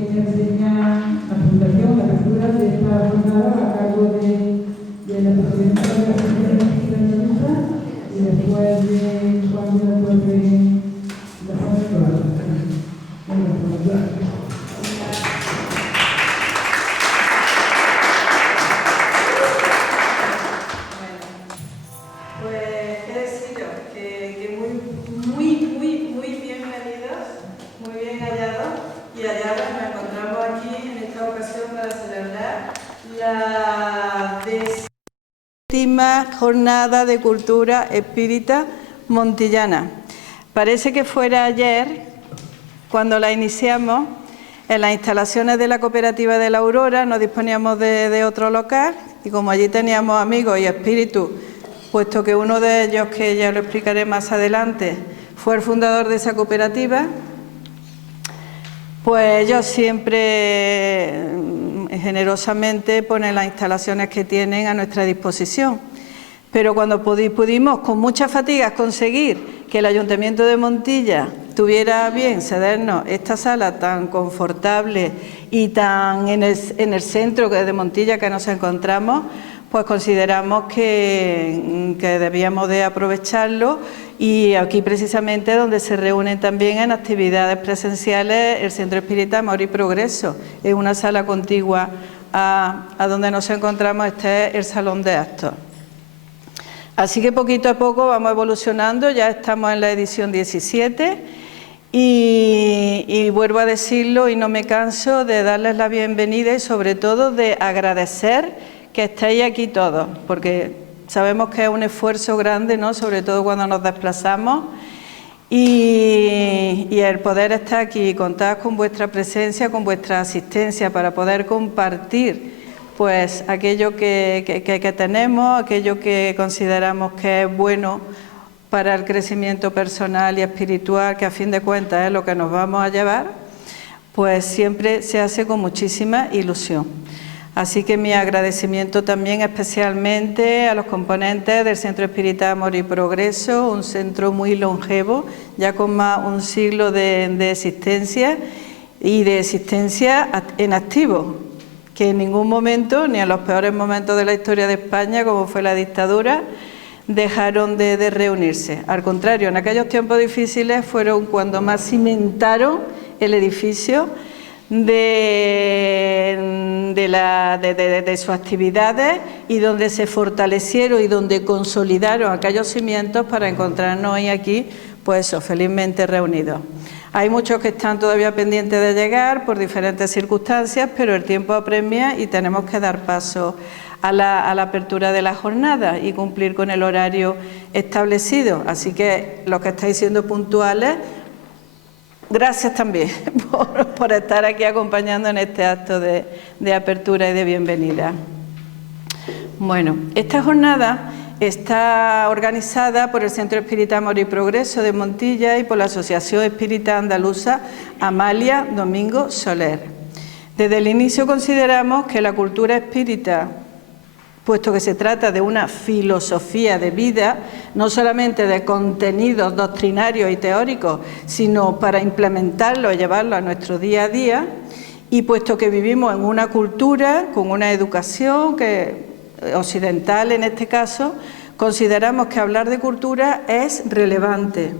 que enseña la Fundación, la apertura de esta jornada a cargo de la presidenta de la Fundación y después de Juan de la Torre. Jornada de Cultura Espírita Montillana. Parece que fuera ayer cuando la iniciamos en las instalaciones de la Cooperativa de la Aurora. Nos disponíamos de otro local y como allí teníamos amigos y espíritus, puesto que uno de ellos, que ya lo explicaré más adelante, fue el fundador de esa cooperativa, pues ellos siempre generosamente ponen las instalaciones que tienen a nuestra disposición. Pero cuando pudimos con muchas fatigas conseguir que el Ayuntamiento de Montilla tuviera bien cedernos esta sala tan confortable y tan en el centro de Montilla que nos encontramos, pues consideramos que debíamos de aprovecharlo, y aquí precisamente donde se reúnen también en actividades presenciales el Centro Espírita Amor y Progreso. Es una sala contigua a donde nos encontramos, este es el Salón de Actos. Así que poquito a poco vamos evolucionando, ya estamos en la edición 17 y vuelvo a decirlo y no me canso de darles la bienvenida y sobre todo de agradecer que estéis aquí todos, porque sabemos que es un esfuerzo grande, ¿no?, sobre todo cuando nos desplazamos, y el poder estar aquí y contar con vuestra presencia, con vuestra asistencia para poder compartir pues aquello que tenemos, aquello que consideramos que es bueno para el crecimiento personal y espiritual, que a fin de cuentas es lo que nos vamos a llevar, pues siempre se hace con muchísima ilusión. Así que mi agradecimiento también especialmente a los componentes del Centro Espírita Amor y Progreso, un centro muy longevo, ya con más de un siglo de existencia, y de existencia en activo, que en ningún momento, ni en los peores momentos de la historia de España, como fue la dictadura, dejaron de reunirse. Al contrario, en aquellos tiempos difíciles fueron cuando más cimentaron el edificio de sus actividades, y donde se fortalecieron y donde consolidaron aquellos cimientos para encontrarnos hoy aquí, pues eso, felizmente reunidos. Hay muchos que están todavía pendientes de llegar por diferentes circunstancias, pero el tiempo apremia y tenemos que dar paso a la apertura de la jornada y cumplir con el horario establecido. Así que los que estáis siendo puntuales, gracias también por estar aquí acompañando en este acto de apertura y de bienvenida. Bueno, esta jornada está organizada por el Centro Espírita Amor y Progreso de Montilla y por la Asociación Espírita Andaluza Amalia Domingo Soler. Desde el inicio consideramos que la cultura espírita, puesto que se trata de una filosofía de vida, no solamente de contenidos doctrinarios y teóricos, sino para implementarlo y llevarlo a nuestro día a día, y puesto que vivimos en una cultura con una educación occidental en este caso, consideramos que hablar de cultura es relevante.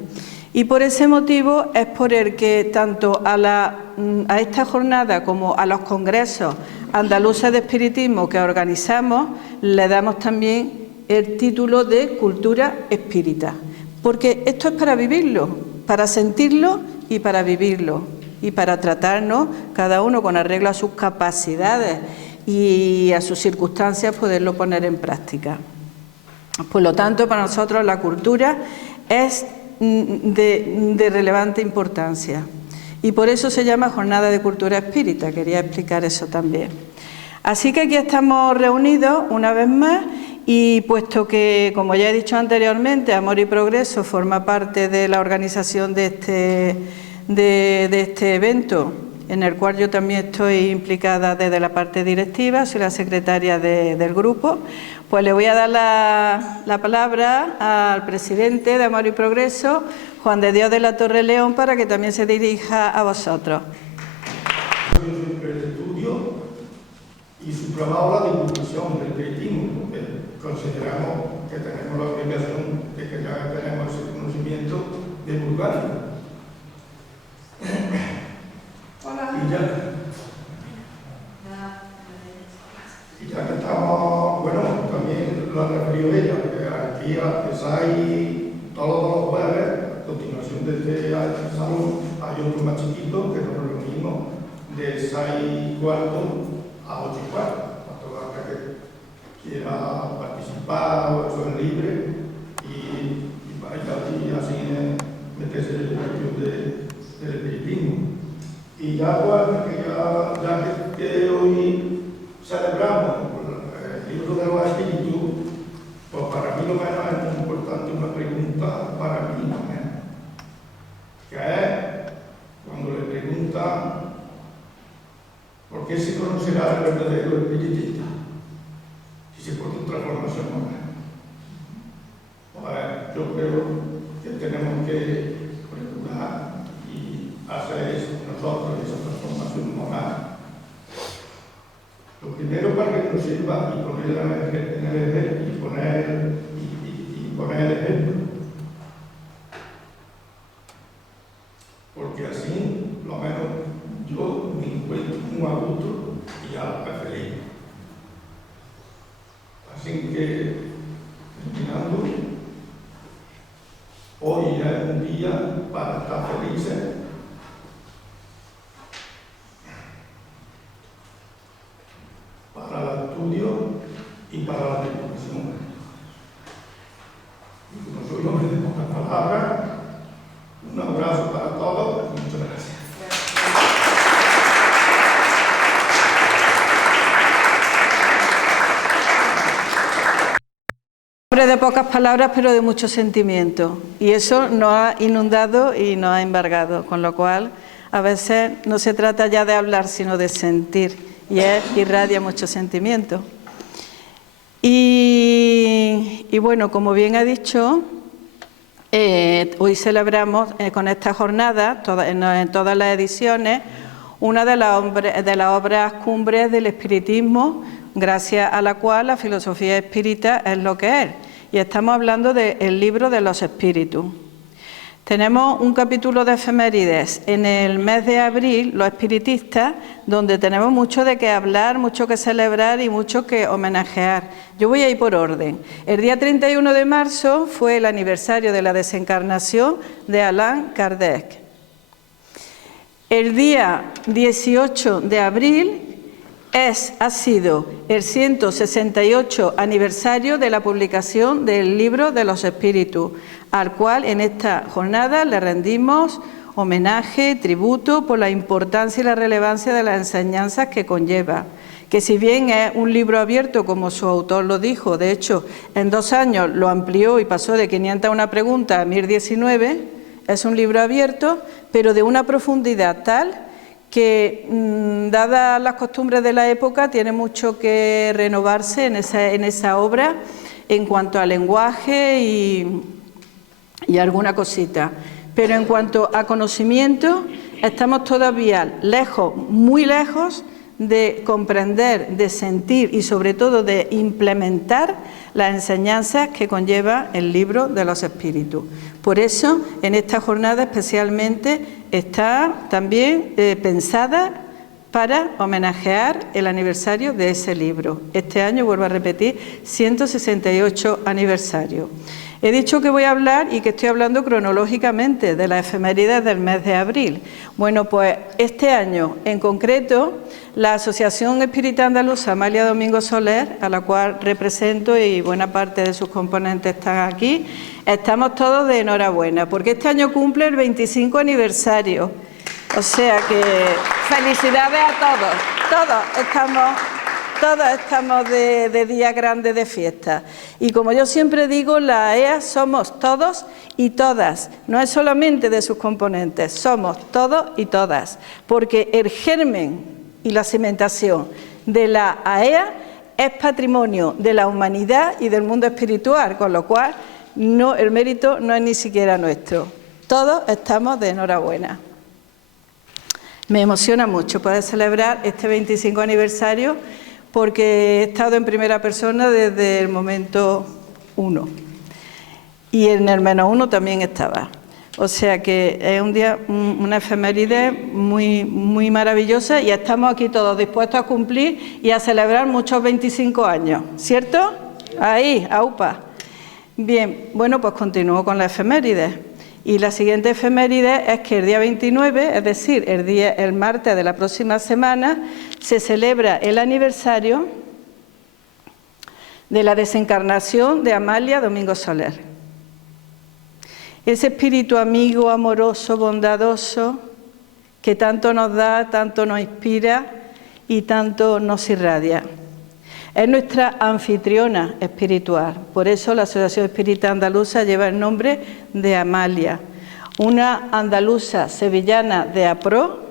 Y por ese motivo es por el que tanto a esta jornada como a los congresos andaluces de espiritismo que organizamos le damos también el título de cultura espírita, porque esto es para vivirlo, para sentirlo y para vivirlo, y para tratarnos cada uno con arreglo a sus capacidades y a sus circunstancias, poderlo poner en práctica. Por lo tanto, para nosotros la cultura es de relevante importancia, y por eso se llama Jornada de Cultura Espírita. Quería explicar eso también. Así que aquí estamos reunidos una vez más, y puesto que, como ya he dicho anteriormente, Amor y Progreso forma parte de la organización de este evento, en el cual yo también estoy implicada desde la parte directiva, soy la secretaria del grupo, pues le voy a dar la palabra al presidente de Amor y Progreso, Juan de Dios de la Torre León, para que también se dirija a vosotros. sido siempre el estudio y subrayado la divulgación del espiritismo, porque consideramos que tenemos la obligación de que ya tenemos ese conocimiento de divulgarlo. Y ya que estamos, bueno, también lo ha referido ella, que aquí empezáis todos los jueves, a continuación de este salón, hay otro más chiquito que nos reunimos de 6:15 a 8:15, para toda la que quiera participar o eso es libre y vaya y así meterse en el estudio del espiritismo. Y ya, pues, que hoy celebramos el libro de los espíritus, pues para mí lo menos es muy importante una pregunta para mí, ¿no? Que es cuando le preguntan ¿por qué se conocerá el verdadero espiritista? Si se pone transformación moral. Pues yo creo que tenemos que procurar y hacer eso nosotros, esa transformación moral. Lo primero para que nos sirva y poner el ejemplo. Porque así, lo menos, yo me encuentro muy a gusto y ya feliz. Así que, terminando, hoy es un día para estar felices. Para el estudio y para la divulgación. Y como soy hombre de pocas palabras, un abrazo para todos y muchas gracias. Hombre de pocas palabras, pero de mucho sentimiento. Y eso nos ha inundado y nos ha embargado, con lo cual a veces no se trata ya de hablar, sino de sentir. Y él irradia mucho sentimiento. Y bueno, como bien ha dicho, hoy celebramos con esta jornada, en todas las ediciones, una de las obras cumbres del espiritismo, gracias a la cual la filosofía espírita es lo que es. Y estamos hablando del libro de los espíritus. Tenemos un capítulo de efemérides en el mes de abril, los espiritistas, donde tenemos mucho de qué hablar, mucho que celebrar y mucho que homenajear. Yo voy a ir por orden. El día 31 de marzo fue el aniversario de la desencarnación de Allan Kardec. El día 18 de abril ha sido el 168 aniversario de la publicación del libro de los espíritus, al cual en esta jornada le rendimos homenaje, tributo por la importancia y la relevancia de las enseñanzas que conlleva. Que si bien es un libro abierto, como su autor lo dijo, de hecho en 2 años lo amplió y pasó de 501 preguntas a 1019, es un libro abierto, pero de una profundidad tal que, dadas las costumbres de la época, tiene mucho que renovarse en esa obra en cuanto al lenguaje y alguna cosita. Pero en cuanto a conocimiento, estamos todavía lejos, muy lejos, de comprender, de sentir y sobre todo de implementar las enseñanzas que conlleva el libro de los espíritus. Por eso, en esta jornada especialmente está también pensada para homenajear el aniversario de ese libro. Este año, vuelvo a repetir, 168 aniversario. He dicho que voy a hablar y que estoy hablando cronológicamente de las efemérides del mes de abril. Bueno, pues este año en concreto, la Asociación Espírita Andaluza Amalia Domingo Soler, a la cual represento y buena parte de sus componentes están aquí, estamos todos de enhorabuena, porque este año cumple el 25 aniversario. O sea que felicidades a todos estamos de día grande de fiesta. Y como yo siempre digo, la AEA somos todos y todas, no es solamente de sus componentes, somos todos y todas, porque el germen y la cimentación de la AEA es patrimonio de la humanidad y del mundo espiritual, con lo cual el mérito no es ni siquiera nuestro. Todos estamos de enhorabuena. Me emociona mucho poder celebrar este 25 aniversario porque he estado en primera persona desde el momento 1 y en el -1 también estaba. O sea que es un día, una efeméride muy, muy maravillosa y estamos aquí todos dispuestos a cumplir y a celebrar muchos 25 años, ¿cierto? Ahí, aupa. Bien, bueno, pues continúo con la efeméride. Y la siguiente efeméride es que el día 29, es decir, el martes de la próxima semana, se celebra el aniversario de la desencarnación de Amalia Domingo Soler. Ese espíritu amigo, amoroso, bondadoso, que tanto nos da, tanto nos inspira y tanto nos irradia. Es nuestra anfitriona espiritual, por eso la Asociación Espírita Andaluza lleva el nombre de Amalia, una andaluza sevillana de apró,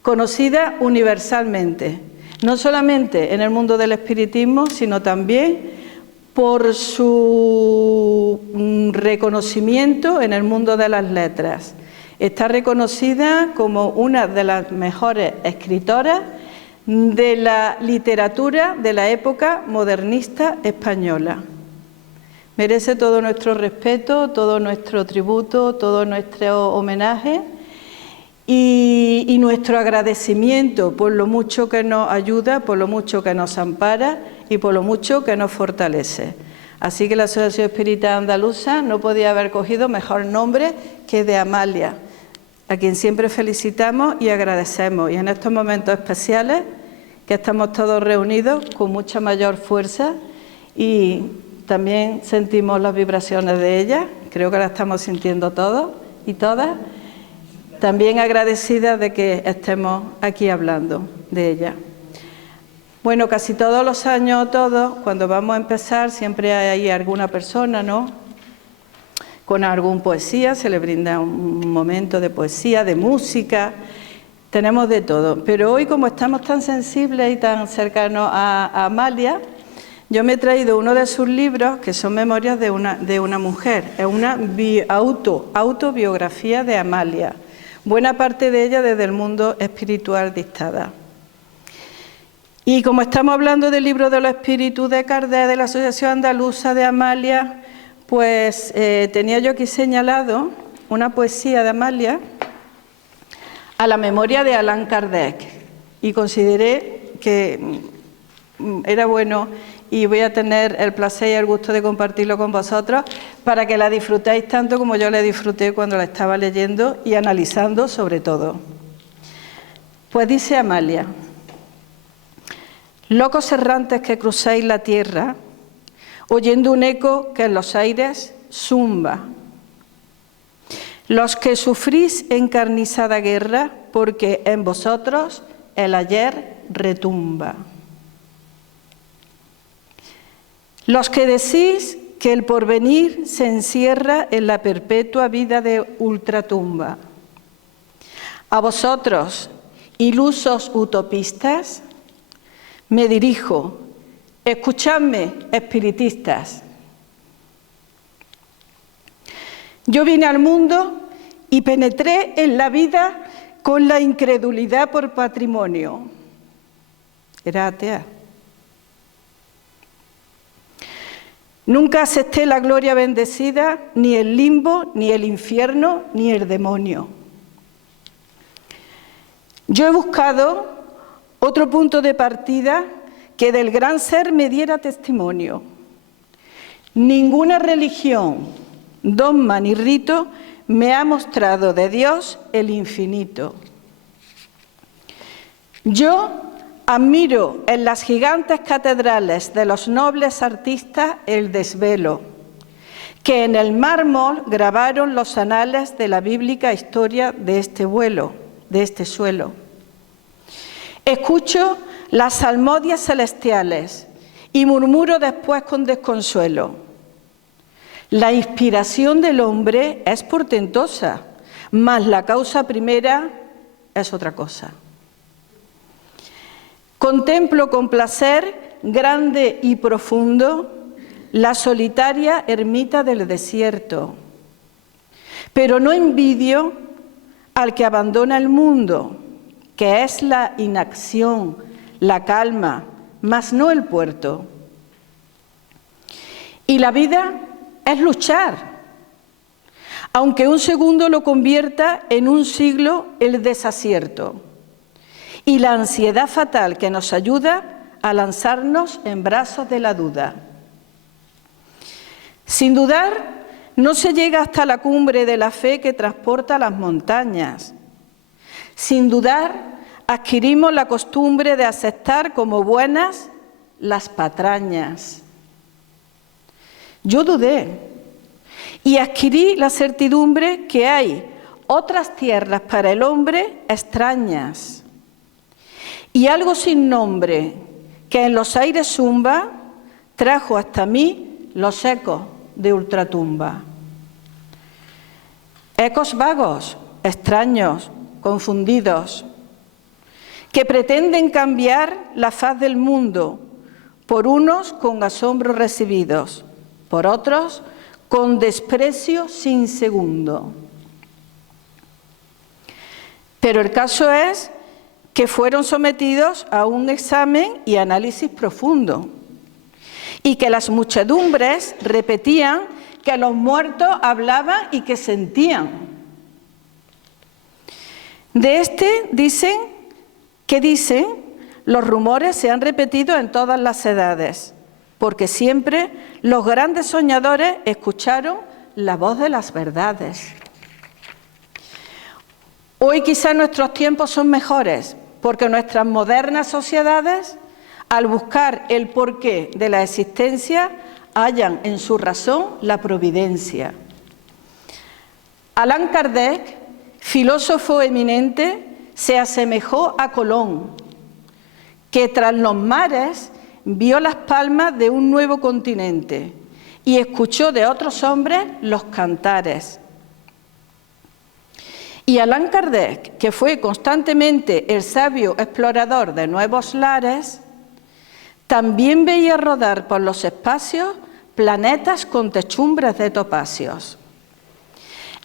conocida universalmente, no solamente en el mundo del espiritismo, sino también por su reconocimiento en el mundo de las letras. Está reconocida como una de las mejores escritoras de la literatura de la época modernista española. Merece todo nuestro respeto, todo nuestro tributo, todo nuestro homenaje y nuestro agradecimiento por lo mucho que nos ayuda, por lo mucho que nos ampara y por lo mucho que nos fortalece. Así que la Asociación Espírita Andaluza no podía haber cogido mejor nombre que de Amalia, a quien siempre felicitamos y agradecemos. Y en estos momentos especiales, que estamos todos reunidos con mucha mayor fuerza y también sentimos las vibraciones de ella, creo que las estamos sintiendo todos y todas, también agradecidas de que estemos aquí hablando de ella. Bueno, casi todos los años, cuando vamos a empezar, siempre hay alguna persona, ¿no?, con alguna poesía, se le brinda un momento de poesía, de música, tenemos de todo. Pero hoy, como estamos tan sensibles y tan cercanos a Amalia, yo me he traído uno de sus libros, que son memorias de una mujer, es una autobiografía de Amalia, buena parte de ella desde el mundo espiritual dictada. Y como estamos hablando del libro de los espíritus de Kardec, de la Asociación Andaluza de Amalia, pues tenía yo aquí señalado una poesía de Amalia a la memoria de Allan Kardec y consideré que era bueno y voy a tener el placer y el gusto de compartirlo con vosotros para que la disfrutéis tanto como yo la disfruté cuando la estaba leyendo y analizando sobre todo. Pues dice Amalia: locos errantes que cruzáis la tierra, oyendo un eco que en los aires zumba. Los que sufrís encarnizada guerra, porque en vosotros el ayer retumba. Los que decís que el porvenir se encierra en la perpetua vida de ultratumba. A vosotros, ilusos utopistas, me dirijo, escuchadme, espiritistas. Yo vine al mundo y penetré en la vida con la incredulidad por patrimonio. Era atea. Nunca acepté la gloria bendecida, ni el limbo, ni el infierno, ni el demonio. Yo he buscado otro punto de partida que del gran ser me diera testimonio. Ninguna religión, dogma ni rito me ha mostrado de Dios el infinito. Yo admiro en las gigantes catedrales de los nobles artistas el desvelo, que en el mármol grabaron los anales de la bíblica historia de este vuelo, de este suelo. Escucho las salmodias celestiales y murmuro después con desconsuelo. La inspiración del hombre es portentosa, mas la causa primera es otra cosa. Contemplo con placer grande y profundo la solitaria ermita del desierto, pero no envidio al que abandona el mundo, que es la inacción, la calma, mas no el puerto. Y la vida es luchar, aunque un segundo lo convierta en un siglo el desacierto, y la ansiedad fatal que nos ayuda a lanzarnos en brazos de la duda. Sin dudar, no se llega hasta la cumbre de la fe que transporta las montañas. Sin dudar, adquirimos la costumbre de aceptar como buenas las patrañas. Yo dudé y adquirí la certidumbre que hay otras tierras para el hombre extrañas y algo sin nombre que en los aires zumba trajo hasta mí los ecos de ultratumba. Ecos vagos, extraños, confundidos, que pretenden cambiar la faz del mundo, por unos con asombro recibidos, por otros con desprecio sin segundo. Pero el caso es que fueron sometidos a un examen y análisis profundo, y que las muchedumbres repetían que los muertos hablaban y que sentían. De este dicen, los rumores se han repetido en todas las edades, porque siempre los grandes soñadores escucharon la voz de las verdades. Hoy quizá nuestros tiempos son mejores, porque nuestras modernas sociedades, al buscar el porqué de la existencia, hallan en su razón la providencia. Allan Kardec, filósofo eminente, se asemejó a Colón, que tras los mares vio las palmas de un nuevo continente y escuchó de otros hombres los cantares. Y Allan Kardec, que fue constantemente el sabio explorador de nuevos lares, también veía rodar por los espacios planetas con techumbres de topacios.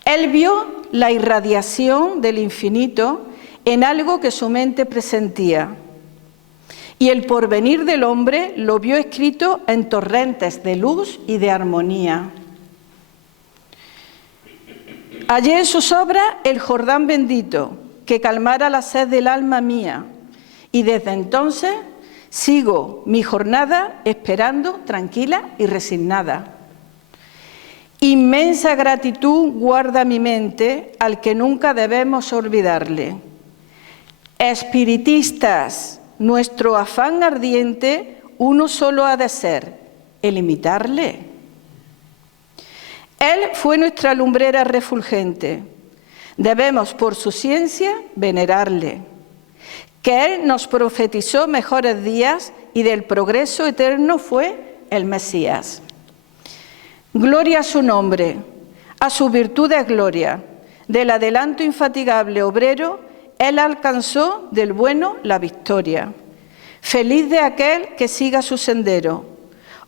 Él vio la irradiación del infinito en algo que su mente presentía, y el porvenir del hombre lo vio escrito en torrentes de luz y de armonía. Hallé en sus obras el Jordán bendito, que calmara la sed del alma mía, y desde entonces sigo mi jornada esperando tranquila y resignada. Inmensa gratitud guarda mi mente al que nunca debemos olvidarle. Espiritistas, nuestro afán ardiente uno solo ha de ser, el imitarle. Él fue nuestra lumbrera refulgente. Debemos por su ciencia venerarle. Que Él nos profetizó mejores días y del progreso eterno fue el Mesías. Gloria a su nombre, a su virtud es gloria. Del adelanto infatigable obrero, Él alcanzó del bueno la victoria. Feliz de aquel que siga su sendero.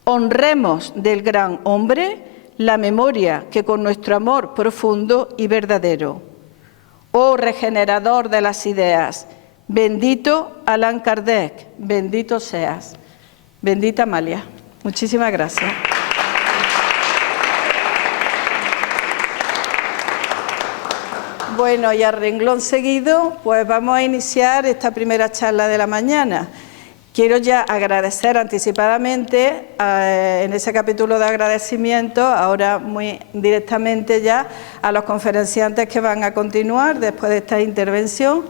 Honremos del gran hombre la memoria que con nuestro amor profundo y verdadero. Oh regenerador de las ideas, bendito Allan Kardec, bendito seas. Bendita Amalia. Muchísimas gracias. Bueno, y a renglón seguido, pues vamos a iniciar esta primera charla de la mañana. Quiero ya agradecer anticipadamente, en ese capítulo de agradecimiento, ahora muy directamente ya, a los conferenciantes que van a continuar después de esta intervención,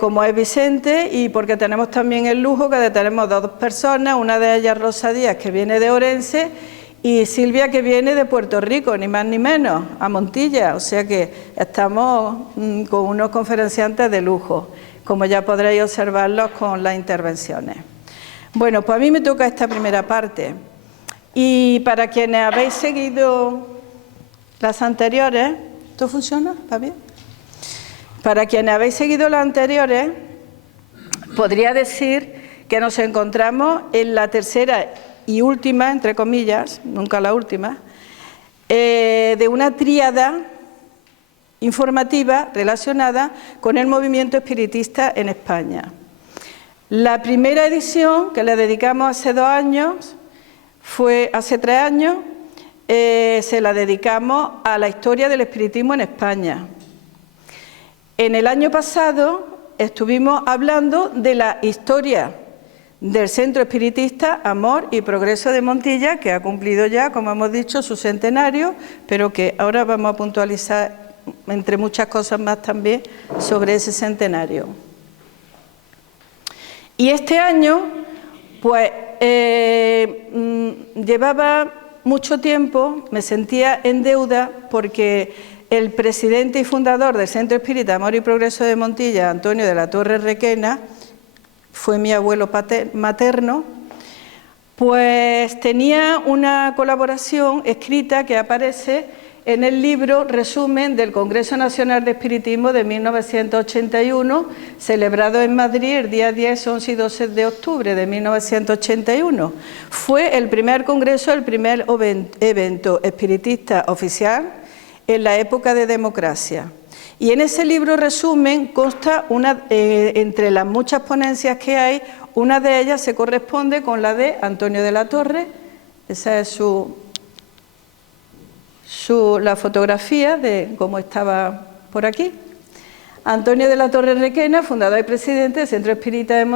como es Vicente, y porque tenemos también el lujo que tenemos dos personas, una de ellas Rosa Díaz, que viene de Orense, y Silvia, que viene de Puerto Rico, ni más ni menos, a Montilla, o sea que estamos con unos conferenciantes de lujo, como ya podréis observarlos con las intervenciones. Bueno, pues a mí me toca esta primera parte, y para quienes habéis seguido las anteriores, ¿esto funciona? ¿Está bien? Para quienes habéis seguido las anteriores, podría decir que nos encontramos en la tercera y última, entre comillas, nunca la última, de una tríada informativa relacionada con el movimiento espiritista en España. La primera edición, que le dedicamos hace 2 años, hace 3 años, se la dedicamos a la historia del espiritismo en España. En el año pasado estuvimos hablando de la historia del Centro Espiritista Amor y Progreso de Montilla, que ha cumplido ya, como hemos dicho, su centenario, pero que ahora vamos a puntualizar, entre muchas cosas más también, sobre ese centenario. Y este año, pues, llevaba mucho tiempo, me sentía en deuda, porque el presidente y fundador del Centro Espírita Amor y Progreso de Montilla, Antonio de la Torre Requena, fue mi abuelo materno, pues tenía una colaboración escrita que aparece en el libro Resumen del Congreso Nacional de Espiritismo de 1981, celebrado en Madrid el día 10, 11 y 12 de octubre de 1981. Fue el primer congreso, el primer evento espiritista oficial en la época de democracia. Y en ese libro Resumen consta, entre las muchas ponencias que hay, una de ellas se corresponde con la de Antonio de la Torre. Esa es la fotografía de cómo estaba por aquí. Antonio de la Torre Requena, fundador y presidente del Centro Espírita de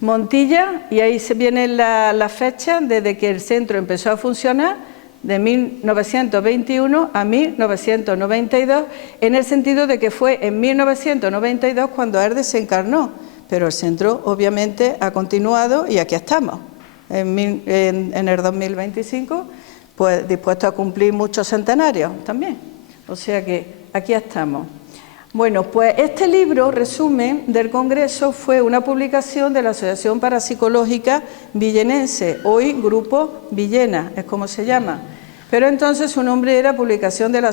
Montilla, y ahí se viene la fecha desde que el centro empezó a funcionar, de 1921 a 1992, en el sentido de que fue en 1992 cuando él desencarnó, pero el centro obviamente ha continuado y aquí estamos, en el 2025, pues dispuesto a cumplir muchos centenarios también, o sea que aquí estamos. Bueno, pues este libro, Resumen del Congreso, fue una publicación de la Asociación Parapsicológica Villenense, hoy Grupo Villena, es como se llama, pero entonces su nombre era Publicación de la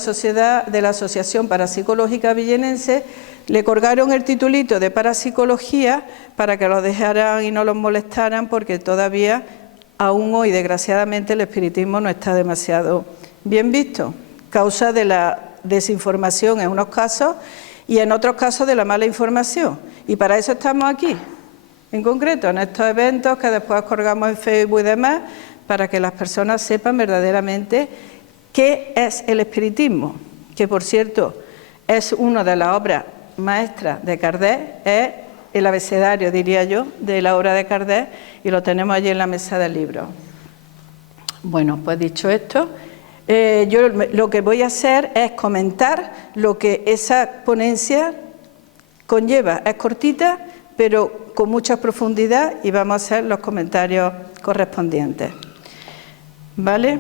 Asociación Parapsicológica Villenense. Le colgaron el titulito de Parapsicología para que los dejaran y no los molestaran, porque todavía, aún hoy, desgraciadamente, el espiritismo no está demasiado bien visto, causa de la desinformación en unos casos y en otros casos de la mala información. Y para eso estamos aquí, en concreto, en estos eventos que después colgamos en Facebook y demás, para que las personas sepan verdaderamente qué es el espiritismo, que por cierto es una de las obras maestras de Kardec, es el abecedario, diría yo, de la obra de Kardec, y lo tenemos allí en la mesa del libro. Bueno, pues dicho esto, yo lo que voy a hacer es comentar lo que esa ponencia conlleva. Es cortita, pero con mucha profundidad, y vamos a hacer los comentarios correspondientes. ¿Vale?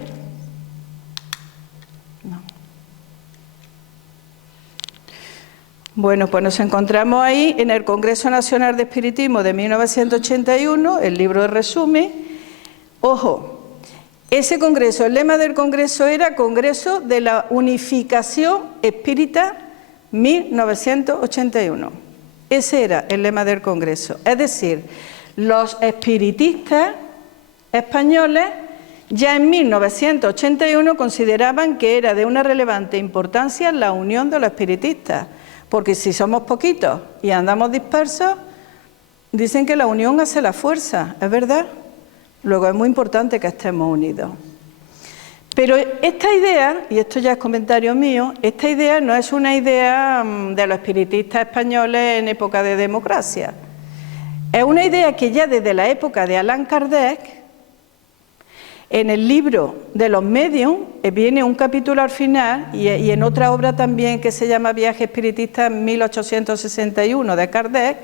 No. Bueno, pues nos encontramos ahí en el Congreso Nacional de Espiritismo de 1981, el libro de Resumen. Ojo, ese congreso, el lema del congreso era Congreso de la Unificación Espírita 1981. Ese era el lema del congreso. Es decir, los espiritistas españoles ya en 1981 consideraban que era de una relevante importancia la unión de los espiritistas, porque si somos poquitos y andamos dispersos, dicen que la unión hace la fuerza, ¿es verdad? Luego es muy importante que estemos unidos. Pero esta idea, y esto ya es comentario mío, esta idea no es una idea de los espiritistas españoles en época de democracia. Es una idea que ya desde la época de Allan Kardec, en el libro de los medios, viene un capítulo al final, y en otra obra también que se llama Viaje Espiritista en 1861 de Kardec,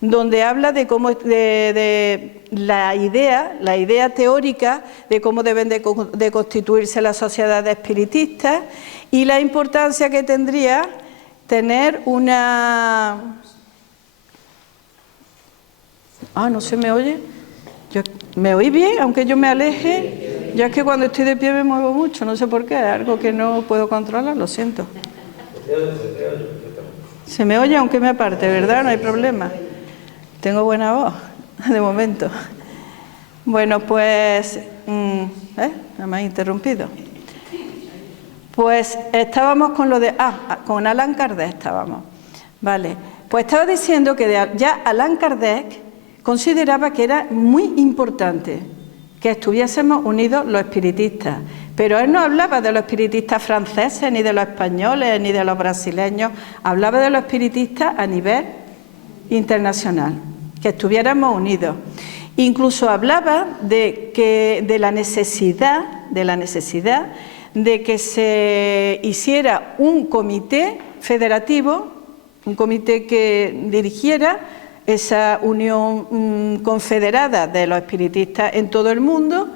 donde habla de cómo de la idea teórica de cómo deben de constituirse las sociedades espiritistas y la importancia que tendría tener una... ¿no se me oye? ¿Me oí bien? Aunque yo me aleje, ya es que cuando estoy de pie me muevo mucho, no sé por qué, es algo que no puedo controlar, lo siento. Se me oye aunque me aparte, ¿verdad? No hay problema. Tengo buena voz, de momento. Bueno, pues... ¿me has interrumpido? Pues estábamos con lo de... con Allan Kardec estábamos. Vale, pues estaba diciendo que ya Allan Kardec consideraba que era muy importante que estuviésemos unidos los espiritistas, pero él no hablaba de los espiritistas franceses, ni de los españoles, ni de los brasileños, hablaba de los espiritistas a nivel internacional, que estuviéramos unidos. Incluso hablaba de la necesidad de que se hiciera un comité federativo, un comité que dirigiera esa unión confederada de los espiritistas en todo el mundo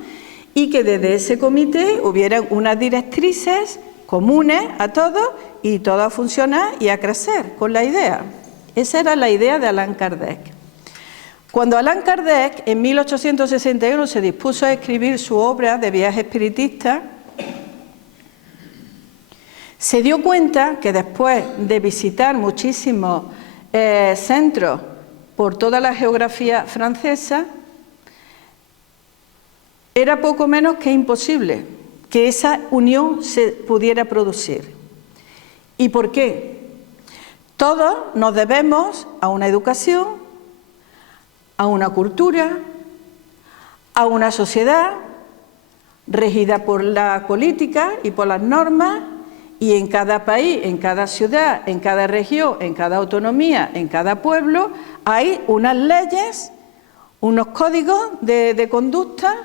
y que desde ese comité hubieran unas directrices comunes a todos y todo a funcionar y a crecer con la idea. Esa era la idea de Allan Kardec. Cuando Allan Kardec en 1861 se dispuso a escribir su obra de viaje espiritista, se dio cuenta que después de visitar muchísimos centros por toda la geografía francesa, era poco menos que imposible que esa unión se pudiera producir. ¿Y por qué? Todos nos debemos a una educación, a una cultura, a una sociedad regida por la política y por las normas, y en cada país, en cada ciudad, en cada región, en cada autonomía, en cada pueblo, hay unas leyes, unos códigos de conducta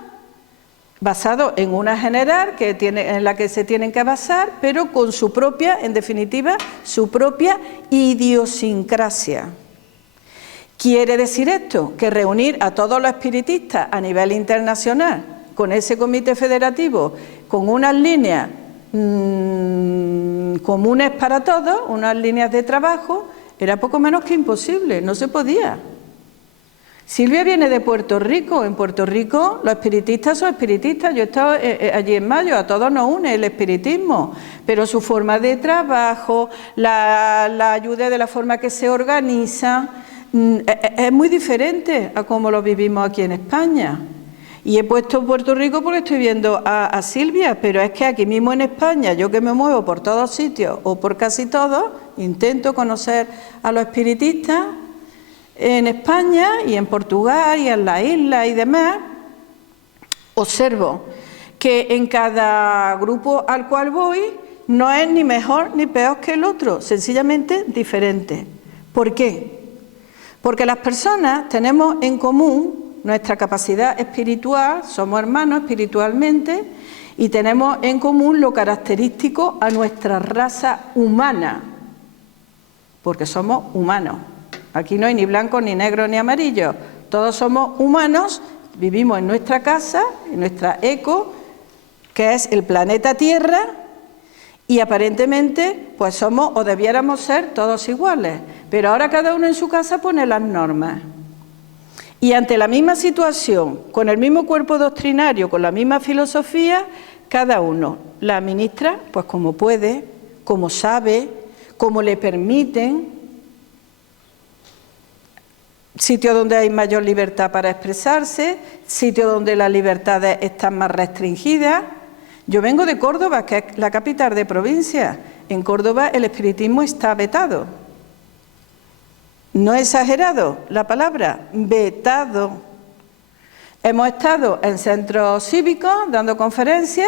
basados en una general en la que se tienen que basar, pero con su propia, en definitiva, su propia idiosincrasia. ¿Quiere decir esto? Que reunir a todos los espiritistas a nivel internacional, con ese comité federativo, con unas líneas comunes para todos, unas líneas de trabajo, era poco menos que imposible, no se podía. Silvia viene de Puerto Rico. En Puerto Rico los espiritistas son espiritistas. Yo he estado allí en mayo, a todos nos une el espiritismo, pero su forma de trabajo, la ayuda de la forma que se organiza, es muy diferente a cómo lo vivimos aquí en España. Y he puesto Puerto Rico porque estoy viendo a Silvia, pero es que aquí mismo en España, yo que me muevo por todos sitios o por casi todos, intento conocer a los espiritistas en España y en Portugal y en las islas y demás. Observo que en cada grupo al cual voy no es ni mejor ni peor que el otro, sencillamente diferente. ¿Por qué? Porque las personas tenemos en común nuestra capacidad espiritual, somos hermanos espiritualmente y tenemos en común lo característico a nuestra raza humana, porque somos humanos. Aquí no hay ni blanco, ni negro, ni amarillo. Todos somos humanos, vivimos en nuestra casa, en nuestra eco, que es el planeta Tierra, y aparentemente pues somos o debiéramos ser todos iguales. Pero ahora cada uno en su casa pone las normas. Y ante la misma situación, con el mismo cuerpo doctrinario, con la misma filosofía, cada uno la administra pues como puede, como sabe, como le permiten. Sitios donde hay mayor libertad para expresarse, sitios donde las libertades están más restringidas. Yo vengo de Córdoba, que es la capital de provincia. En Córdoba el espiritismo está vetado. No he exagerado la palabra, vetado. Hemos estado en centros cívicos dando conferencias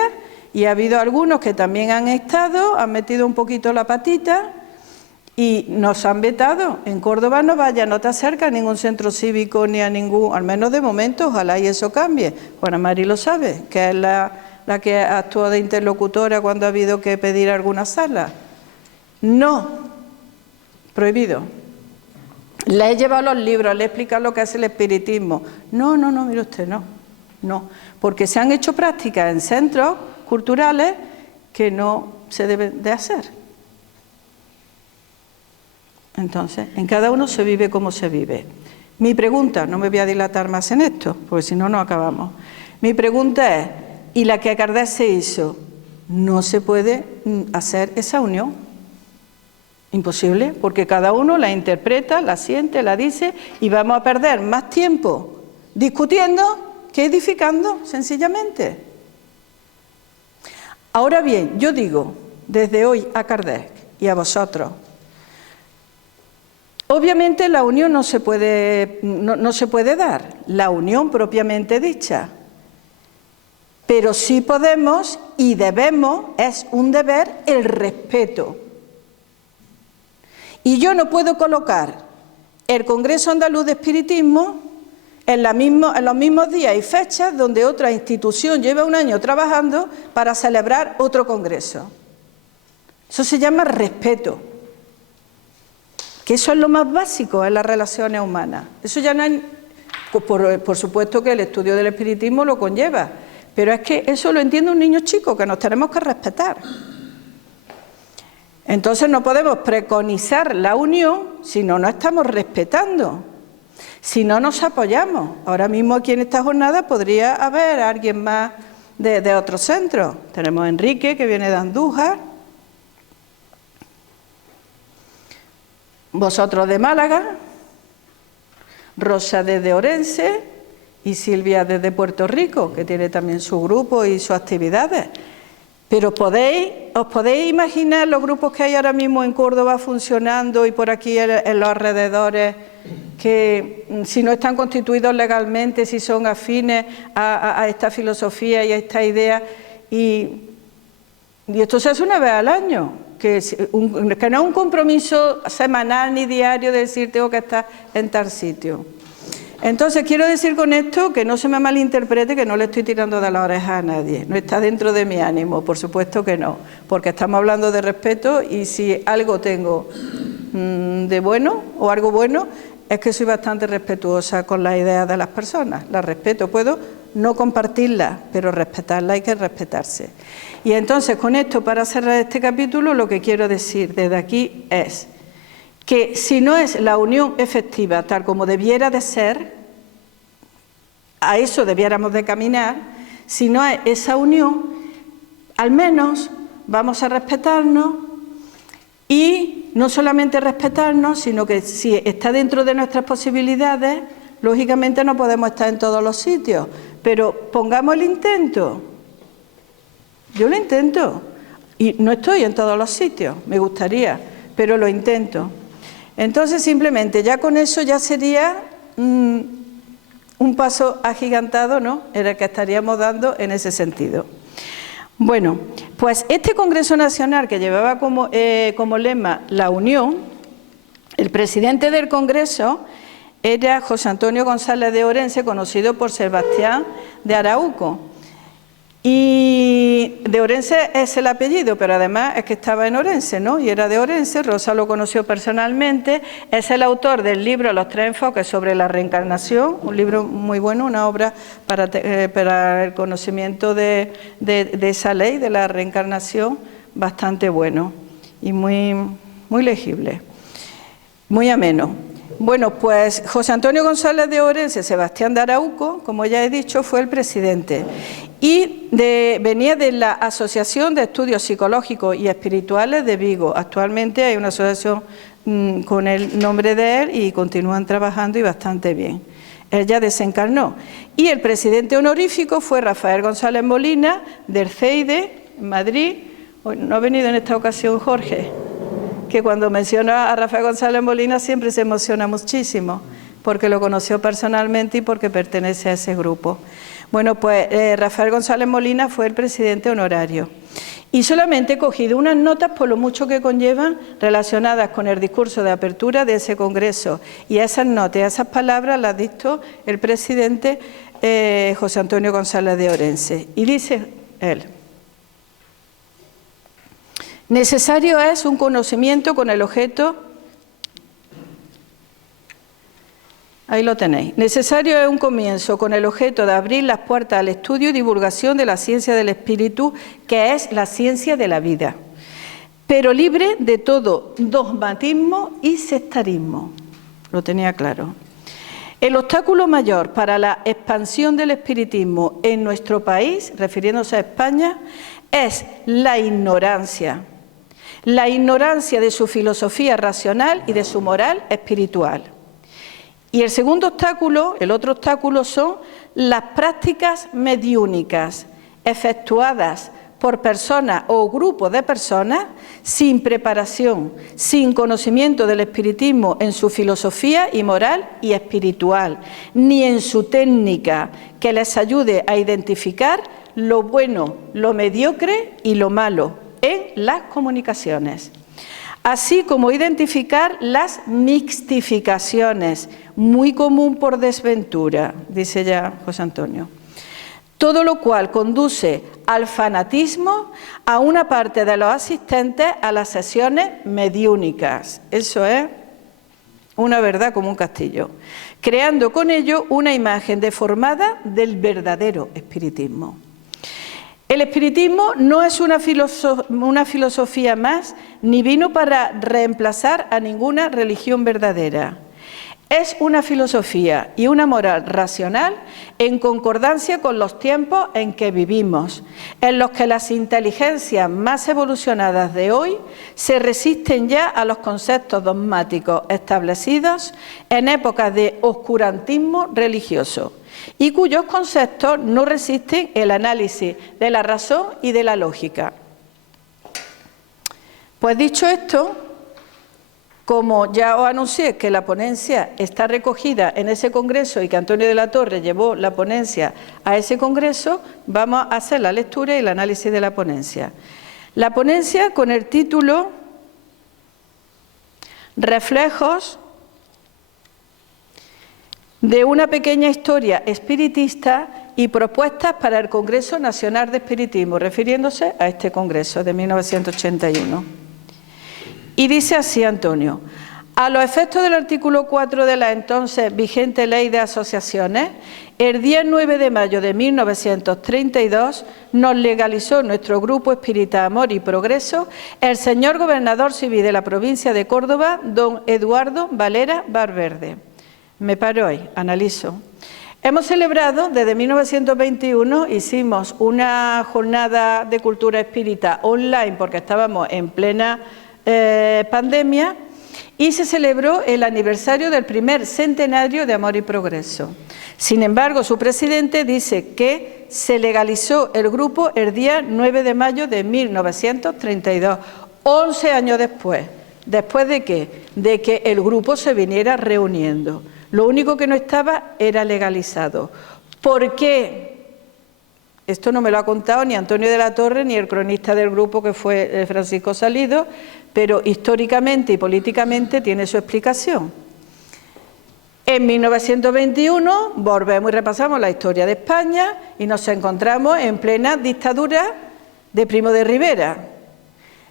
y ha habido algunos que también han estado, han metido un poquito la patita y nos han vetado. En Córdoba no te acercas a ningún centro cívico ni a ningún, al menos de momento, ojalá y eso cambie. Juana Mari lo sabe, que es la que actúa de interlocutora cuando ha habido que pedir alguna sala. No, prohibido. Le he llevado los libros, le he explicado lo que es el espiritismo. No, mire usted, no. Porque se han hecho prácticas en centros culturales que no se deben de hacer. Entonces, en cada uno se vive como se vive. Mi pregunta, no me voy a dilatar más en esto, porque si no, no acabamos. Mi pregunta es, ¿y la que Kardec se hizo? No se puede hacer esa unión. Imposible, porque cada uno la interpreta, la siente, la dice y vamos a perder más tiempo discutiendo que edificando, sencillamente. Ahora bien, yo digo, desde hoy a Kardec y a vosotros. Obviamente la unión no se puede dar, la unión propiamente dicha, pero sí podemos y debemos, es un deber, el respeto. Y yo no puedo colocar el Congreso Andaluz de Espiritismo en los mismos días y fechas donde otra institución lleva un año trabajando para celebrar otro congreso. Eso se llama respeto, que eso es lo más básico en las relaciones humanas. Eso ya no hay, por supuesto que el estudio del espiritismo lo conlleva, pero es que eso lo entiende un niño chico, que nos tenemos que respetar. Entonces no podemos preconizar la unión si no nos estamos respetando, si no nos apoyamos. Ahora mismo aquí en esta jornada podría haber alguien más de otro centro. Tenemos a Enrique, que viene de Andújar, vosotros de Málaga, Rosa desde Orense y Silvia desde Puerto Rico, que tiene también su grupo y sus actividades. Pero ¿os podéis imaginar los grupos que hay ahora mismo en Córdoba funcionando y por aquí en los alrededores, que si no están constituidos legalmente, si son afines a esta filosofía y a esta idea? Y esto se hace una vez al año, que no es un compromiso semanal ni diario de decir tengo que estar en tal sitio. Entonces quiero decir con esto que no se me malinterprete, que no le estoy tirando de la oreja a nadie, no está dentro de mi ánimo, por supuesto que no, porque estamos hablando de respeto y si algo tengo de bueno o algo bueno es que soy bastante respetuosa con las ideas de las personas, las respeto, puedo no compartirlas, pero respetarlas hay que respetarse. Y entonces con esto, para cerrar este capítulo, lo que quiero decir desde aquí es que si no es la unión efectiva tal como debiera de ser, a eso debiéramos de caminar, si no es esa unión, al menos vamos a respetarnos y no solamente respetarnos, sino que si está dentro de nuestras posibilidades, lógicamente no podemos estar en todos los sitios, pero pongamos el intento. Yo lo intento y no estoy en todos los sitios, me gustaría, pero lo intento. Entonces simplemente ya con eso ya sería un paso agigantado, ¿no?, en el que estaríamos dando en ese sentido. Bueno, pues este Congreso Nacional que llevaba como lema la unión, el presidente del Congreso era José Antonio González de Orense, conocido por Sebastián de Arauco. Y de Orense es el apellido, pero además es que estaba en Orense, ¿no? Y era de Orense, Rosa lo conoció personalmente, es el autor del libro Los tres enfoques sobre la reencarnación, un libro muy bueno, una obra para el conocimiento de esa ley, de la reencarnación, bastante bueno y muy legible, muy ameno. Bueno, pues José Antonio González de Orense, Sebastián de Arauco, como ya he dicho, fue el presidente y venía de la Asociación de Estudios Psicológicos y Espirituales de Vigo. Actualmente hay una asociación con el nombre de él y continúan trabajando y bastante bien. Él ya desencarnó. Y el presidente honorífico fue Rafael González Molina, del CEIDE, en Madrid. No ha venido en esta ocasión Jorge, que cuando menciona a Rafael González Molina siempre se emociona muchísimo, porque lo conoció personalmente y porque pertenece a ese grupo. Bueno, pues Rafael González Molina fue el presidente honorario. Y solamente he cogido unas notas por lo mucho que conllevan relacionadas con el discurso de apertura de ese congreso. Y esas notas, esas palabras las dictó el presidente José Antonio González de Orense. Y dice él: necesario es un conocimiento con el objeto. Ahí lo tenéis. Necesario es un comienzo con el objeto de abrir las puertas al estudio y divulgación de la ciencia del espíritu, que es la ciencia de la vida, pero libre de todo dogmatismo y sectarismo. Lo tenía claro. El obstáculo mayor para la expansión del espiritismo en nuestro país, refiriéndose a España, es la ignorancia de su filosofía racional y de su moral espiritual. Y el segundo obstáculo, el otro obstáculo, son las prácticas mediúnicas efectuadas por personas o grupos de personas sin preparación, sin conocimiento del espiritismo en su filosofía y moral y espiritual, ni en su técnica que les ayude a identificar lo bueno, lo mediocre y lo malo en las comunicaciones, así como identificar las mixtificaciones, muy común por desventura, dice ya José Antonio. Todo lo cual conduce al fanatismo a una parte de los asistentes a las sesiones mediúnicas. Eso es una verdad como un castillo, creando con ello una imagen deformada del verdadero espiritismo. El espiritismo no es una filosofía más, ni vino para reemplazar a ninguna religión verdadera. Es una filosofía y una moral racional en concordancia con los tiempos en que vivimos, en los que las inteligencias más evolucionadas de hoy se resisten ya a los conceptos dogmáticos establecidos en épocas de oscurantismo religioso y cuyos conceptos no resisten el análisis de la razón y de la lógica. Pues dicho esto, como ya os anuncié que la ponencia está recogida en ese congreso y que Antonio de la Torre llevó la ponencia a ese congreso, vamos a hacer la lectura y el análisis de la ponencia. La ponencia con el título Reflejos de una pequeña historia espiritista y propuestas para el Congreso Nacional de Espiritismo, refiriéndose a este congreso de 1981. Y dice así Antonio: a los efectos del artículo 4 de la entonces vigente Ley de Asociaciones, el día 9 de mayo de 1932 nos legalizó nuestro Grupo Espírita Amor y Progreso el señor Gobernador Civil de la provincia de Córdoba, don Eduardo Valera Valverde. Me paro ahí, analizo. Hemos celebrado desde 1921, hicimos una jornada de cultura espírita online porque estábamos en plena pandemia, y se celebró el aniversario del primer centenario de Amor y Progreso. Sin embargo, su presidente dice que se legalizó el grupo el día 9 de mayo de 1932, 11 años después. ¿Después de qué? De que el grupo se viniera reuniendo. Lo único que no estaba era legalizado. ¿Por qué? Esto no me lo ha contado ni Antonio de la Torre ni el cronista del grupo, que fue Francisco Salido, pero históricamente y políticamente tiene su explicación. En 1921 volvemos y repasamos la historia de España y nos encontramos en plena dictadura de Primo de Rivera,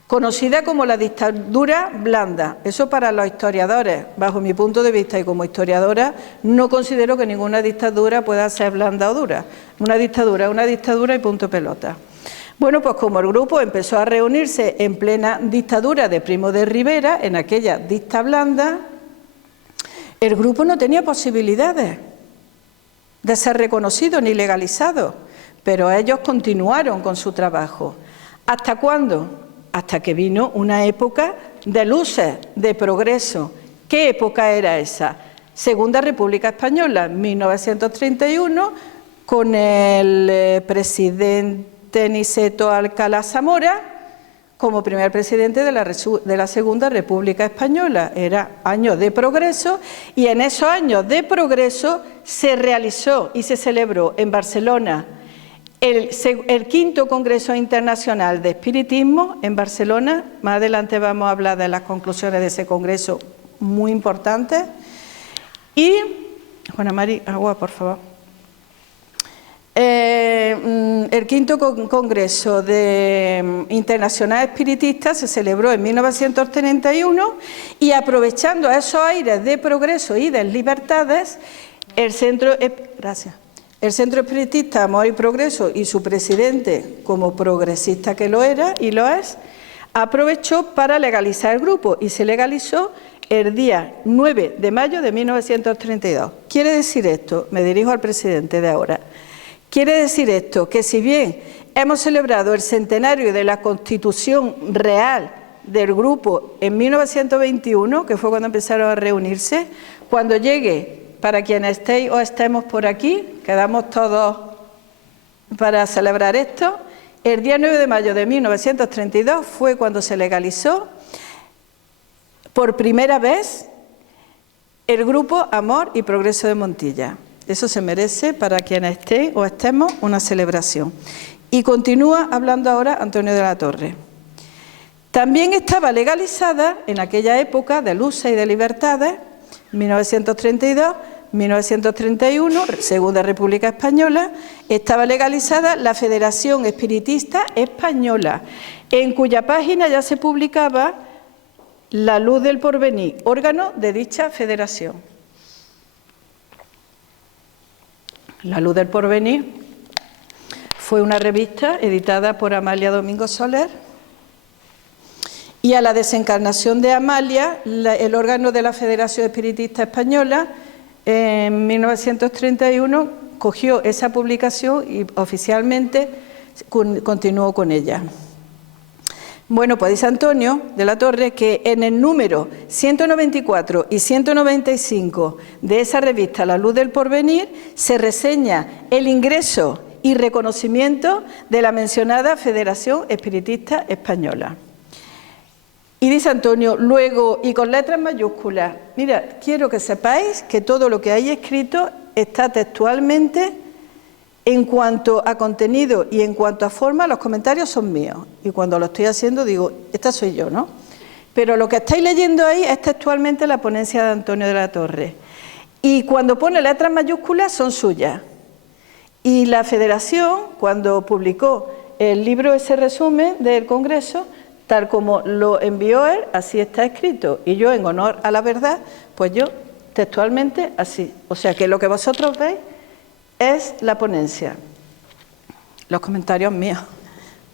conocida como la dictadura blanda. Eso para los historiadores, bajo mi punto de vista y como historiadora, no considero que ninguna dictadura pueda ser blanda o dura. Una dictadura y punto pelota. Bueno, pues como el grupo empezó a reunirse en plena dictadura de Primo de Rivera, en aquella dicta blanda, el grupo no tenía posibilidades de ser reconocido ni legalizado, pero ellos continuaron con su trabajo. ¿Hasta cuándo? Hasta que vino una época de luces, de progreso. ¿Qué época era esa? Segunda República Española, 1931, con el presidente Niceto Alcalá Zamora como primer presidente de la Segunda República Española. Era años de progreso, y en esos años de progreso se realizó y se celebró en Barcelona el quinto Congreso Internacional de Espiritismo en Barcelona. Más adelante vamos a hablar de las conclusiones de ese congreso, muy importantes. Y, Juana Mari, agua, por favor. El quinto Congreso Internacional Espiritista se celebró en 1931 y, aprovechando esos aires de progreso y de libertades, el Centro Espiritista Amor y Progreso y su presidente, como progresista que lo era y lo es, aprovechó para legalizar el grupo y se legalizó el día 9 de mayo de 1932. ¿Quiere decir esto? Me dirijo al presidente de ahora. Quiere decir esto que, si bien hemos celebrado el centenario de la constitución real del grupo en 1921, que fue cuando empezaron a reunirse, cuando llegue, para quienes estéis o estemos por aquí, quedamos todos para celebrar esto, El día 9 de mayo de 1932 fue cuando se legalizó por primera vez el grupo Amor y Progreso de Montilla. Eso se merece, para quienes estén o estemos, una celebración. Y continúa hablando ahora Antonio de la Torre. También estaba legalizada en aquella época de luces y de libertades, 1932, 1931, Segunda República Española, estaba legalizada la Federación Espiritista Española, en cuya página ya se publicaba La Luz del Porvenir, órgano de dicha federación. La Luz del Porvenir fue una revista editada por Amalia Domingo Soler, y a la desencarnación de Amalia, el órgano de la Federación Espiritista Española, en 1931, cogió esa publicación y oficialmente continuó con ella. Bueno, pues dice Antonio de la Torre que en el número 194 y 195 de esa revista La Luz del Porvenir se reseña el ingreso y reconocimiento de la mencionada Federación Espiritista Española. Y dice Antonio, luego, y con letras mayúsculas, mira, quiero que sepáis que todo lo que hay escrito está textualmente, en cuanto a contenido y en cuanto a forma, los comentarios son míos. Y cuando lo estoy haciendo digo, esta soy yo, ¿no? Pero lo que estáis leyendo ahí es textualmente la ponencia de Antonio de la Torre. Y cuando pone letras mayúsculas son suyas. Y la Federación, cuando publicó el libro, ese resumen del Congreso, tal como lo envió él, así está escrito. Y yo, en honor a la verdad, pues yo textualmente así. O sea que lo que vosotros veis es la ponencia. Los comentarios míos,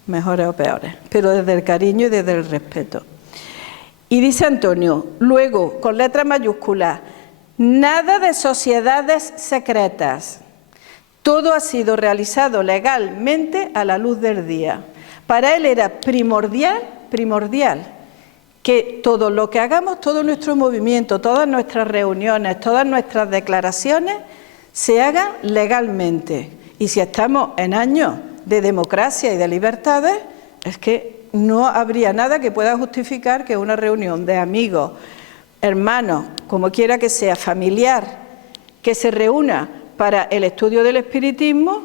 mejores o peores, pero desde el cariño y desde el respeto. Y dice Antonio, luego, con letras mayúsculas, nada de sociedades secretas. Todo ha sido realizado legalmente a la luz del día. Para él era primordial que todo lo que hagamos, todo nuestro movimiento, todas nuestras reuniones, todas nuestras declaraciones, se hagan legalmente. Y si estamos en años de democracia y de libertades, es que no habría nada que pueda justificar que una reunión de amigos, hermanos, como quiera que sea, familiar, que se reúna para el estudio del espiritismo,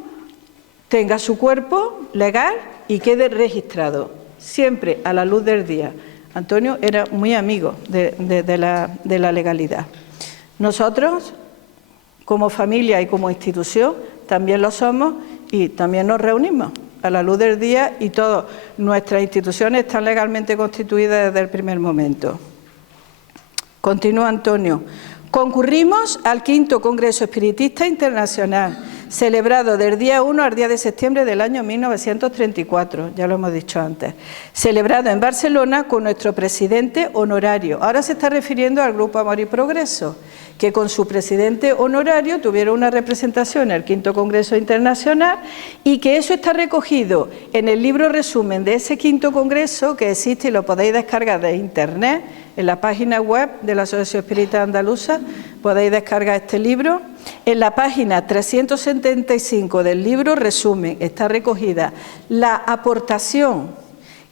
tenga su cuerpo legal y quede registrado, siempre a la luz del día. Antonio era muy amigo de la legalidad. Nosotros, como familia y como institución, también lo somos y también nos reunimos a la luz del día, y todas nuestras instituciones están legalmente constituidas desde el primer momento. Continúa Antonio. Concurrimos al 5º Congreso Espiritista Internacional, celebrado del día 1 al día de septiembre del año 1934, ya lo hemos dicho antes, celebrado en Barcelona con nuestro presidente honorario. Ahora se está refiriendo al Grupo Amor y Progreso, que con su presidente honorario tuvieron una representación en el 5º Congreso Internacional, y que eso está recogido en el libro resumen de ese 5º Congreso, que existe y lo podéis descargar de internet, en la página web de la Asociación Espírita Andaluza, podéis descargar este libro. En la página 375 del libro resumen está recogida la aportación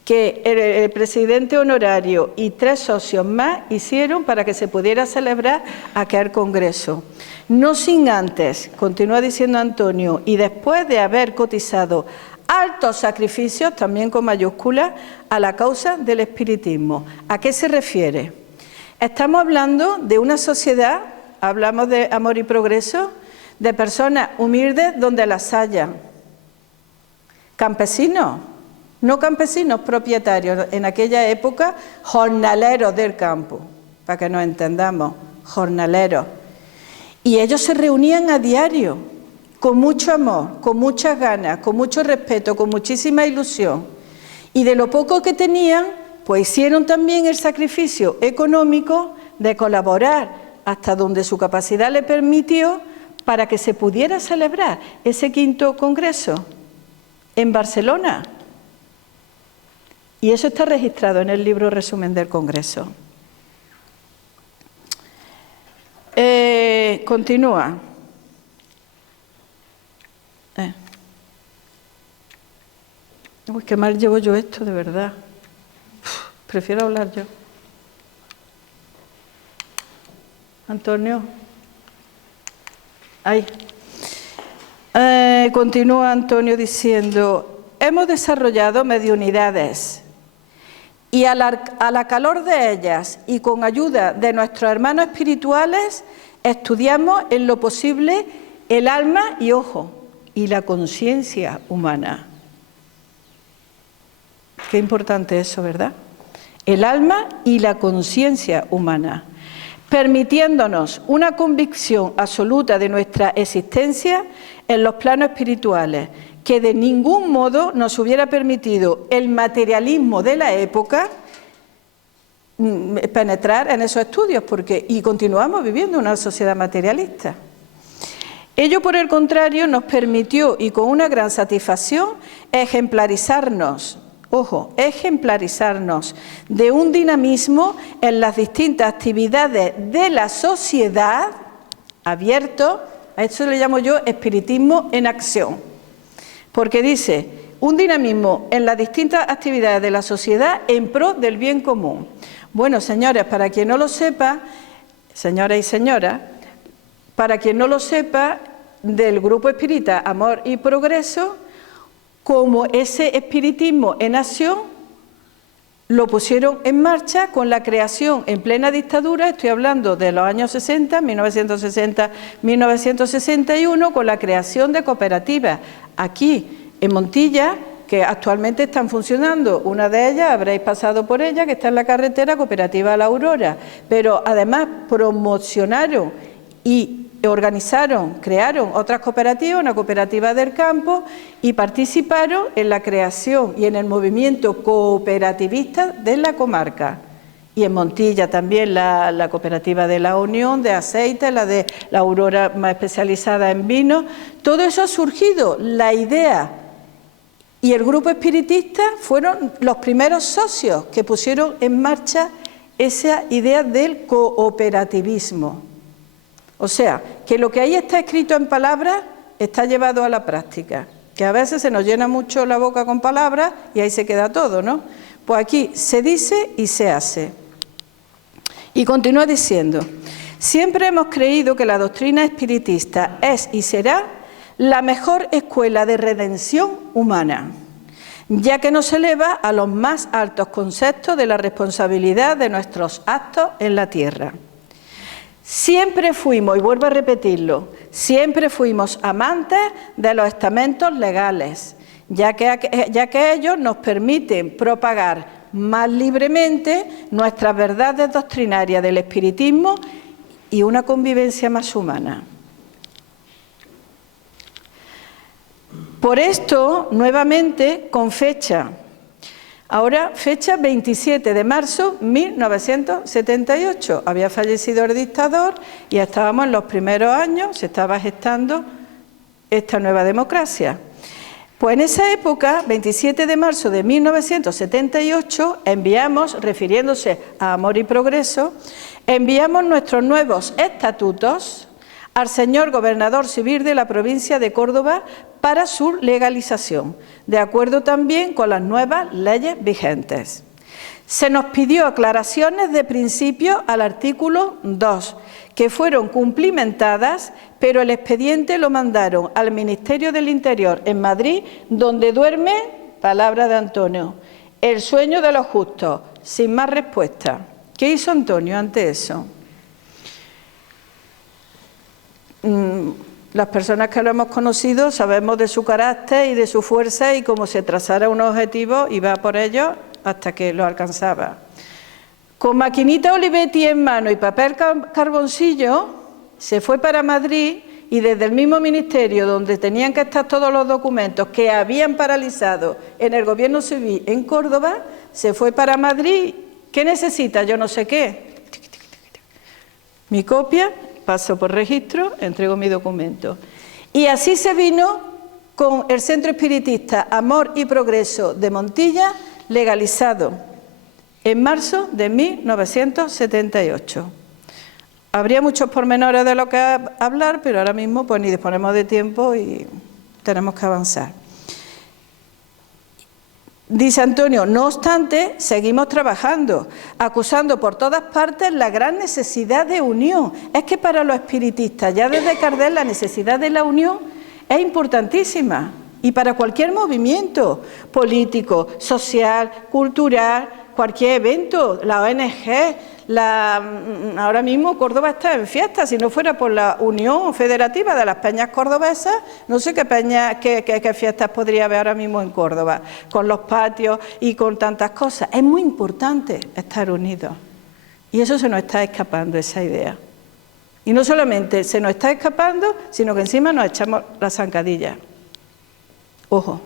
que el presidente honorario y 3 socios más hicieron para que se pudiera celebrar aquel congreso. No sin antes, continúa diciendo Antonio, y después de haber cotizado altos sacrificios, también con mayúsculas, a la causa del espiritismo. ¿A qué se refiere? Estamos hablando de una sociedad, hablamos de amor y progreso, de personas humildes donde las haya. Campesinos, no campesinos propietarios, en aquella época jornaleros del campo, para que nos entendamos, jornaleros. Y ellos se reunían a diario, con mucho amor, con muchas ganas, con mucho respeto, con muchísima ilusión. Y de lo poco que tenían, pues hicieron también el sacrificio económico de colaborar hasta donde su capacidad le permitió para que se pudiera celebrar ese 5º Congreso en Barcelona. Y eso está registrado en el libro resumen del Congreso. Continúa. Uy, qué mal llevo yo esto, de verdad. Prefiero hablar yo. Antonio. Ahí. Continúa Antonio diciendo, hemos desarrollado mediunidades y a la calor de ellas y con ayuda de nuestros hermanos espirituales estudiamos en lo posible el alma y, ojo, y la conciencia humana. Qué importante eso, ¿verdad? El alma y la conciencia humana, permitiéndonos una convicción absoluta de nuestra existencia en los planos espirituales, que de ningún modo nos hubiera permitido el materialismo de la época penetrar en esos estudios, y continuamos viviendo una sociedad materialista. Ello, por el contrario, nos permitió, y con una gran satisfacción, ejemplarizarnos, ojo, ejemplarizarnos de un dinamismo en las distintas actividades de la sociedad abierto, a eso le llamo yo espiritismo en acción, porque dice, un dinamismo en las distintas actividades de la sociedad en pro del bien común. Bueno, señores, para quien no lo sepa, señoras y señoras, para quien no lo sepa, del Grupo Espírita Amor y Progreso, como ese espiritismo en acción lo pusieron en marcha con la creación en plena dictadura, estoy hablando de los años 60, 1960, 1961, con la creación de cooperativas aquí en Montilla, que actualmente están funcionando. Una de ellas, habréis pasado por ella, que está en la carretera, Cooperativa La Aurora, pero además promocionaron y organizaron, crearon otras cooperativas, una cooperativa del campo, y participaron en la creación y en el movimiento cooperativista de la comarca. Y en Montilla también la cooperativa de la Unión, de aceite, la de La Aurora más especializada en vino. Todo eso ha surgido, la idea, y el grupo espiritista fueron los primeros socios que pusieron en marcha esa idea del cooperativismo. O sea, que lo que ahí está escrito en palabras está llevado a la práctica, que a veces se nos llena mucho la boca con palabras y ahí se queda todo, ¿no? Pues aquí se dice y se hace. Y continúa diciendo, siempre hemos creído que la doctrina espiritista es y será la mejor escuela de redención humana, ya que nos eleva a los más altos conceptos de la responsabilidad de nuestros actos en la tierra. Siempre fuimos, y vuelvo a repetirlo, siempre fuimos amantes de los estamentos legales, ya que ellos nos permiten propagar más libremente nuestras verdades doctrinarias del espiritismo y una convivencia más humana. Por esto, nuevamente, con fecha 27 de marzo de 1978, había fallecido el dictador y estábamos en los primeros años, se estaba gestando esta nueva democracia. Pues en esa época, 27 de marzo de 1978, enviamos, refiriéndose a Amor y Progreso, enviamos nuestros nuevos estatutos al señor gobernador civil de la provincia de Córdoba para su legalización, de acuerdo también con las nuevas leyes vigentes. Se nos pidió aclaraciones de principio al artículo 2, que fueron cumplimentadas, pero el expediente lo mandaron al Ministerio del Interior en Madrid, donde duerme, palabra de Antonio, el sueño de los justos, sin más respuesta. ¿Qué hizo Antonio ante eso? Las personas que lo hemos conocido sabemos de su carácter y de su fuerza y cómo se trazara un objetivo iba por ellos hasta que lo alcanzaba. Con maquinita Olivetti en mano y papel carboncillo se fue para Madrid y desde el mismo ministerio donde tenían que estar todos los documentos que habían paralizado en el gobierno civil en Córdoba, se fue para Madrid. ¿Qué necesita? Yo no sé qué. Mi copia. Paso por registro, entrego mi documento. Y así se vino con el Centro Espiritista Amor y Progreso de Montilla, legalizado en marzo de 1978. Habría muchos pormenores de lo que hablar, pero ahora mismo pues ni disponemos de tiempo y tenemos que avanzar. Dice Antonio, no obstante, seguimos trabajando, acusando por todas partes la gran necesidad de unión. Es que para los espiritistas, ya desde Kardec, la necesidad de la unión es importantísima. Y para cualquier movimiento político, social, cultural, cualquier evento, la ONG, ahora mismo Córdoba está en fiesta. Si no fuera por la Unión Federativa de las Peñas Cordobesas, no sé qué fiestas podría haber ahora mismo en Córdoba, con los patios y con tantas cosas. Es muy importante estar unidos. Y eso se nos está escapando, esa idea. Y no solamente se nos está escapando, sino que encima nos echamos la zancadilla. Ojo.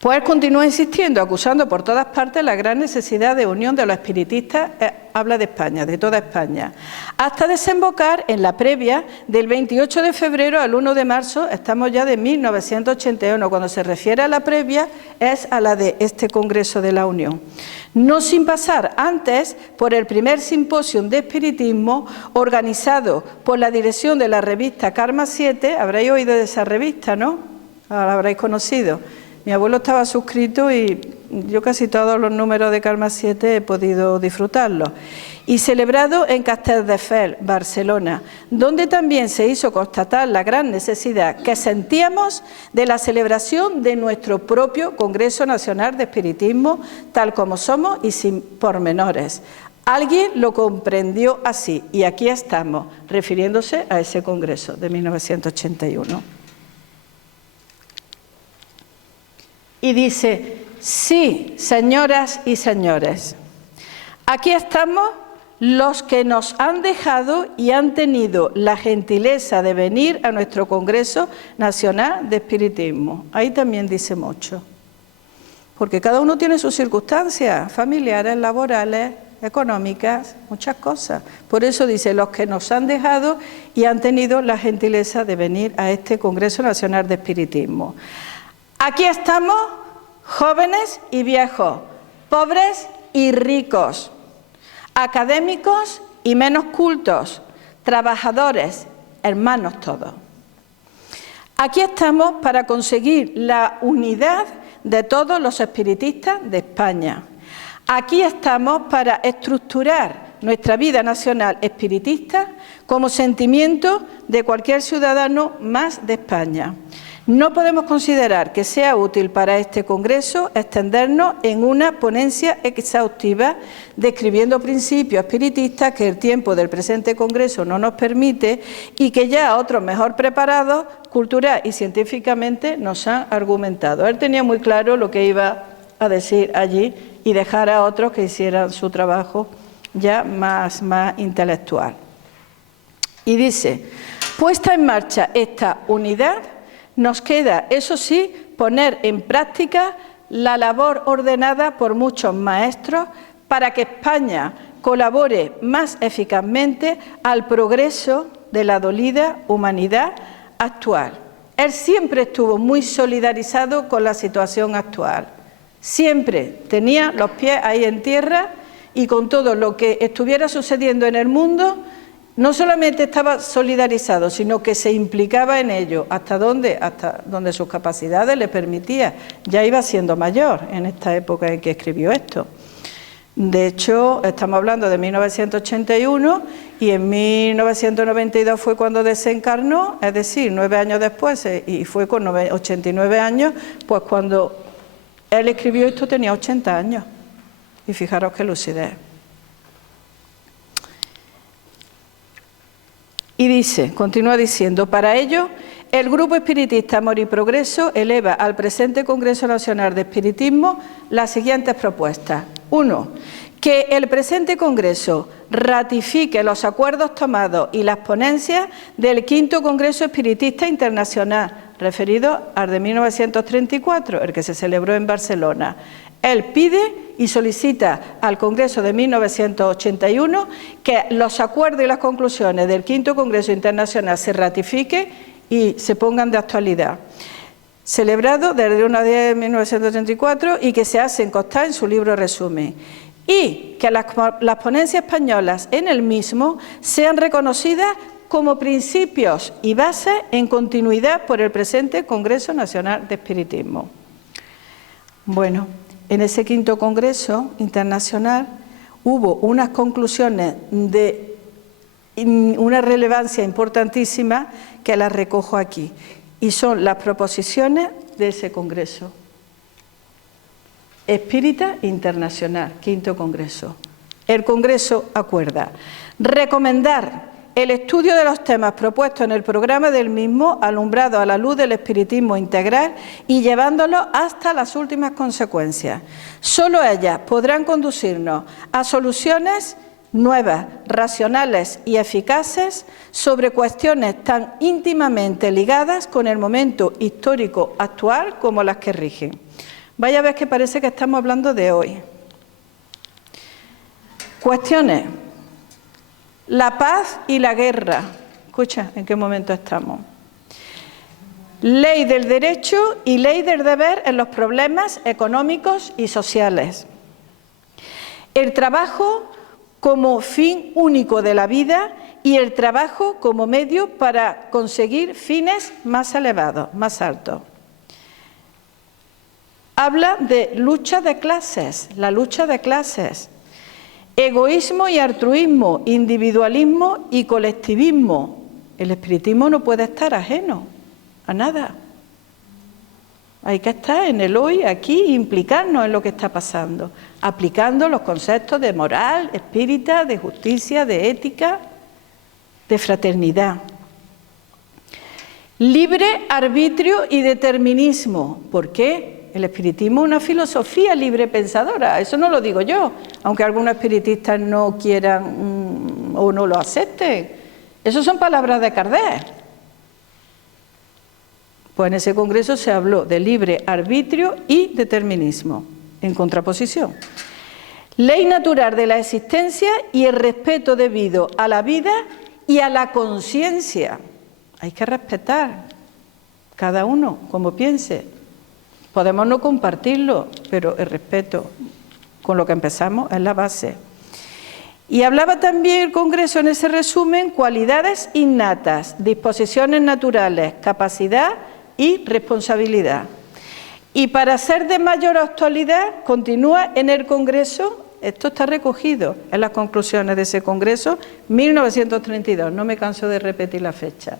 Pues él continúa insistiendo, acusando por todas partes la gran necesidad de unión de los espiritistas, habla de España, de toda España, hasta desembocar en la previa del 28 de febrero al 1 de marzo, estamos ya de 1981, cuando se refiere a la previa es a la de este Congreso de la Unión. No sin pasar antes por el primer simposio de espiritismo organizado por la dirección de la revista Karma 7, habréis oído de esa revista, ¿no? La habréis conocido. Mi abuelo estaba suscrito y yo casi todos los números de Karma 7 he podido disfrutarlos. Y celebrado en Castelldefels, Barcelona, donde también se hizo constatar la gran necesidad que sentíamos de la celebración de nuestro propio Congreso Nacional de Espiritismo, tal como somos y sin pormenores. Alguien lo comprendió así y aquí estamos, refiriéndose a ese Congreso de 1981. Y dice, sí, señoras y señores, aquí estamos los que nos han dejado y han tenido la gentileza de venir a nuestro Congreso Nacional de Espiritismo. Ahí también dice mucho, porque cada uno tiene sus circunstancias familiares, laborales, económicas, muchas cosas. Por eso dice, los que nos han dejado y han tenido la gentileza de venir a este Congreso Nacional de Espiritismo. Aquí estamos, jóvenes y viejos, pobres y ricos, académicos y menos cultos, trabajadores, hermanos todos. Aquí estamos para conseguir la unidad de todos los espiritistas de España. Aquí estamos para estructurar nuestra vida nacional espiritista como sentimiento de cualquier ciudadano más de España. No podemos considerar que sea útil para este Congreso extendernos en una ponencia exhaustiva describiendo principios espiritistas que el tiempo del presente Congreso no nos permite y que ya otros mejor preparados, cultural y científicamente, nos han argumentado. Él tenía muy claro lo que iba a decir allí y dejar a otros que hicieran su trabajo ya más intelectual. Y dice, puesta en marcha esta unidad, nos queda, eso sí, poner en práctica la labor ordenada por muchos maestros para que España colabore más eficazmente al progreso de la dolida humanidad actual. Él siempre estuvo muy solidarizado con la situación actual. Siempre tenía los pies ahí en tierra y con todo lo que estuviera sucediendo en el mundo, no solamente estaba solidarizado, sino que se implicaba en ello, hasta donde sus capacidades le permitían. Ya iba siendo mayor en esta época en que escribió esto. De hecho, estamos hablando de 1981 y en 1992 fue cuando desencarnó, es decir, 9 años después, y fue con 89 años, pues cuando él escribió esto tenía 80 años. Y fijaros qué lucidez. Y dice, continúa diciendo, para ello, el Grupo Espiritista Amor y Progreso eleva al presente Congreso Nacional de Espiritismo las siguientes propuestas. 1. Que el presente Congreso ratifique los acuerdos tomados y las ponencias del V Congreso Espiritista Internacional, referido al de 1934, el que se celebró en Barcelona. Él pide y solicita al Congreso de 1981 que los acuerdos y las conclusiones del V Congreso Internacional se ratifiquen y se pongan de actualidad. Celebrado desde el 1 de 10 de 1934 y que se hacen constar en su libro resumen. Y que las ponencias españolas en el mismo sean reconocidas como principios y bases en continuidad por el presente Congreso Nacional de Espiritismo. Bueno, en ese quinto Congreso Internacional hubo unas conclusiones de una relevancia importantísima que las recojo aquí, y son las proposiciones de ese Congreso. Espírita Internacional, quinto Congreso. El Congreso acuerda recomendar el estudio de los temas propuestos en el programa del mismo, alumbrado a la luz del espiritismo integral y llevándolo hasta las últimas consecuencias. Solo ellas podrán conducirnos a soluciones nuevas, racionales y eficaces sobre cuestiones tan íntimamente ligadas con el momento histórico actual como las que rigen. Vaya a ver que parece que estamos hablando de hoy. Cuestiones. La paz y la guerra. Escucha, ¿en qué momento estamos? Ley del derecho y ley del deber en los problemas económicos y sociales. El trabajo como fin único de la vida y el trabajo como medio para conseguir fines más elevados, más altos. Habla de lucha de clases, la lucha de clases. Egoísmo y altruismo, individualismo y colectivismo. El espiritismo no puede estar ajeno a nada. Hay que estar en el hoy, aquí, e implicarnos en lo que está pasando, aplicando los conceptos de moral, espírita, de justicia, de ética, de fraternidad. Libre arbitrio y determinismo. ¿Por qué? El espiritismo es una filosofía libre pensadora, eso no lo digo yo, aunque algunos espiritistas no quieran o no lo acepten. Eso son palabras de Kardec. Pues en ese congreso se habló de libre arbitrio y determinismo, en contraposición. Ley natural de la existencia y el respeto debido a la vida y a la conciencia. Hay que respetar cada uno como piense. Podemos no compartirlo, pero el respeto con lo que empezamos es la base. Y hablaba también el Congreso en ese resumen, cualidades innatas, disposiciones naturales, capacidad y responsabilidad. Y para ser de mayor actualidad, continúa en el Congreso, esto está recogido en las conclusiones de ese Congreso, 1932, no me canso de repetir la fecha.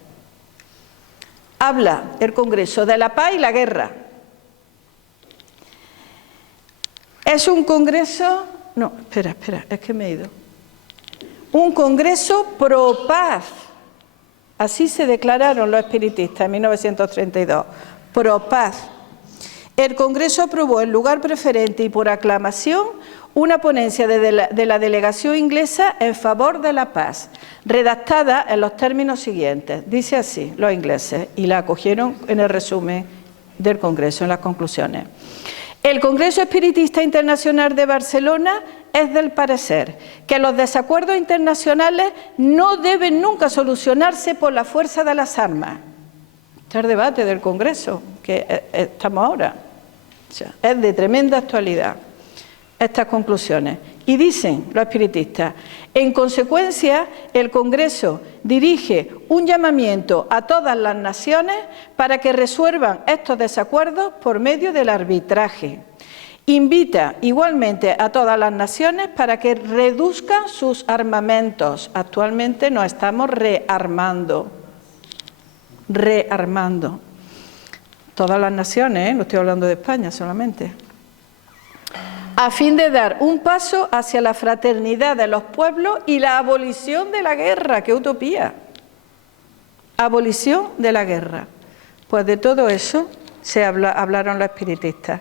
Habla el Congreso de la paz y la guerra. Es un congreso, no, espera, es que me he ido. Un congreso pro paz, así se declararon los espiritistas en 1932, pro paz. El congreso aprobó en lugar preferente y por aclamación una ponencia de la delegación inglesa en favor de la paz, redactada en los términos siguientes, dice así, los ingleses, y la acogieron en el resumen del congreso, en las conclusiones. El Congreso Espiritista Internacional de Barcelona es del parecer que los desacuerdos internacionales no deben nunca solucionarse por la fuerza de las armas. Este es el debate del Congreso, que estamos ahora. O sea, es de tremenda actualidad estas conclusiones. Y dicen los espiritistas, en consecuencia, el Congreso dirige un llamamiento a todas las naciones para que resuelvan estos desacuerdos por medio del arbitraje. Invita igualmente a todas las naciones para que reduzcan sus armamentos. Actualmente nos estamos rearmando. Todas las naciones, no estoy hablando de España solamente. A fin de dar un paso hacia la fraternidad de los pueblos y la abolición de la guerra. ¡Qué utopía! Abolición de la guerra. Pues de todo eso hablaron los espiritistas.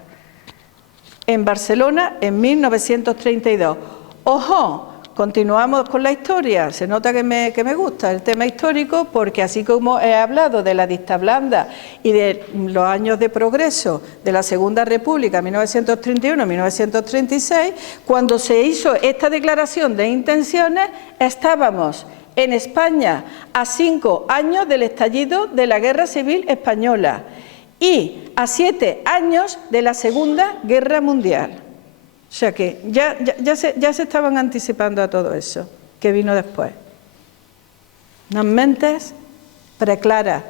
En Barcelona, en 1932. ¡Ojo! Continuamos con la historia. Se nota que me gusta el tema histórico porque así como he hablado de la dicta blanda y de los años de progreso de la Segunda República, 1931-1936, cuando se hizo esta declaración de intenciones, estábamos en España a 5 años del estallido de la Guerra Civil Española y a 7 años de la Segunda Guerra Mundial. O sea que ya se estaban anticipando a todo eso que vino después. Unas mentes preclaras,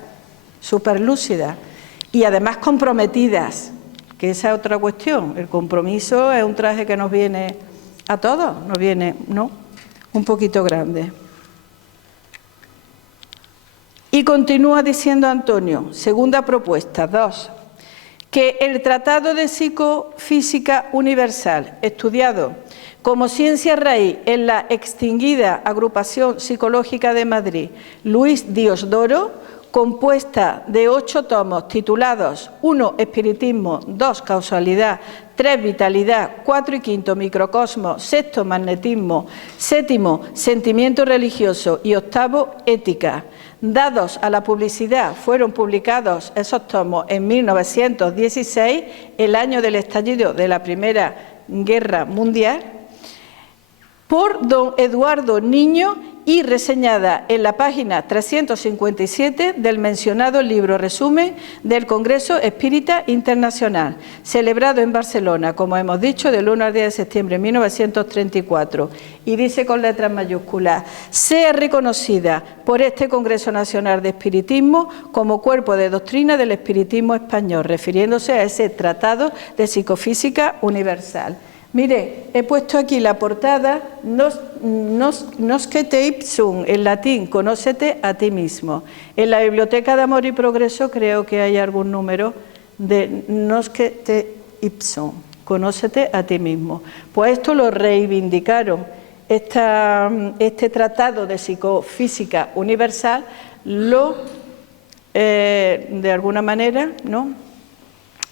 superlúcidas y además comprometidas que esa es otra cuestión. El compromiso es un traje que nos viene a todos, nos viene, ¿no?, un poquito grande. Y continúa diciendo Antonio, segunda propuesta, 2, que el Tratado de Psicofísica Universal, estudiado como ciencia raíz en la extinguida Agrupación Psicológica de Madrid, Luis Diosdoro, compuesta de 8 tomos titulados 1. Espiritismo, 2. Causalidad, 3. Vitalidad, 4 y 5. Microcosmos, 6. Magnetismo, 7. Sentimiento religioso y 8. Ética. Dados a la publicidad, fueron publicados esos tomos en 1916, el año del estallido de la Primera Guerra Mundial, por don Eduardo Niño y reseñada en la página 357 del mencionado libro resumen del Congreso Espírita Internacional, celebrado en Barcelona, como hemos dicho, del 1 al 10 de septiembre de 1934. Y dice con letras mayúsculas, sea reconocida por este Congreso Nacional de Espiritismo como cuerpo de doctrina del espiritismo español, refiriéndose a ese Tratado de Psicofísica Universal. Mire, he puesto aquí la portada, Noscete ipsum, en latín, conócete a ti mismo. En la Biblioteca de Amor y Progreso creo que hay algún número de Noscete ipsum, conócete a ti mismo. Pues esto lo reivindicaron, este Tratado de Psicofísica Universal lo, de alguna manera, ¿no?,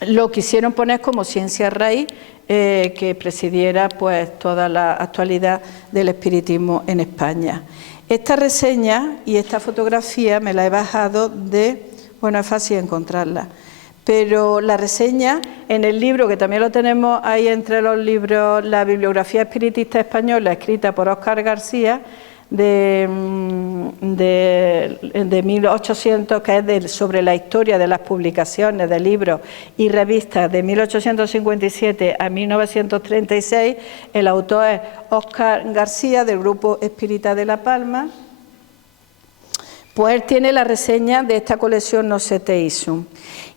lo quisieron poner como ciencia raíz, que presidiera pues toda la actualidad del espiritismo en España. Esta reseña y esta fotografía me la he bajado de, bueno, es fácil encontrarla, pero la reseña en el libro, que también lo tenemos ahí entre los libros, la bibliografía espiritista española, escrita por Óscar García, de 1800, que es sobre la historia de las publicaciones de libros y revistas de 1857 a 1936, el autor es Óscar García, del Grupo Espírita de La Palma. Pues él tiene la reseña de esta colección Noscete ipsum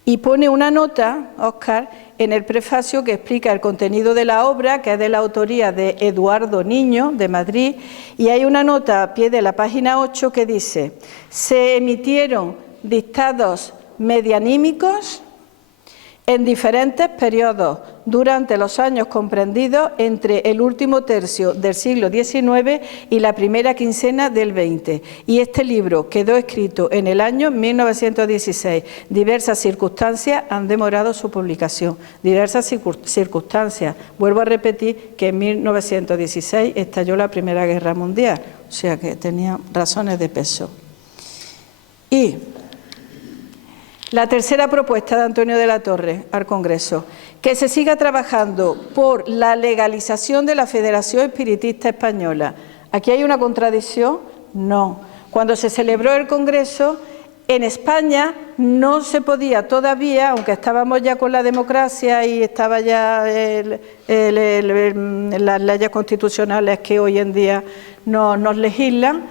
y pone una nota, Óscar, en el prefacio que explica el contenido de la obra, que es de la autoría de Eduardo Niño, de Madrid, y hay una nota a pie de la página 8 que dice: se emitieron dictados medianímicos en diferentes periodos durante los años comprendidos entre el último tercio del siglo XIX y la primera quincena del XX. Y este libro quedó escrito en el año 1916. Diversas circunstancias han demorado su publicación. Diversas circunstancias. Vuelvo a repetir que en 1916 estalló la Primera Guerra Mundial, o sea que tenía razones de peso. Y la tercera propuesta de Antonio de la Torre al Congreso, que se siga trabajando por la legalización de la Federación Espiritista Española. ¿Aquí hay una contradicción? No. Cuando se celebró el Congreso, en España no se podía todavía, aunque estábamos ya con la democracia y estaba ya las leyes constitucionales que hoy en día nos legislan,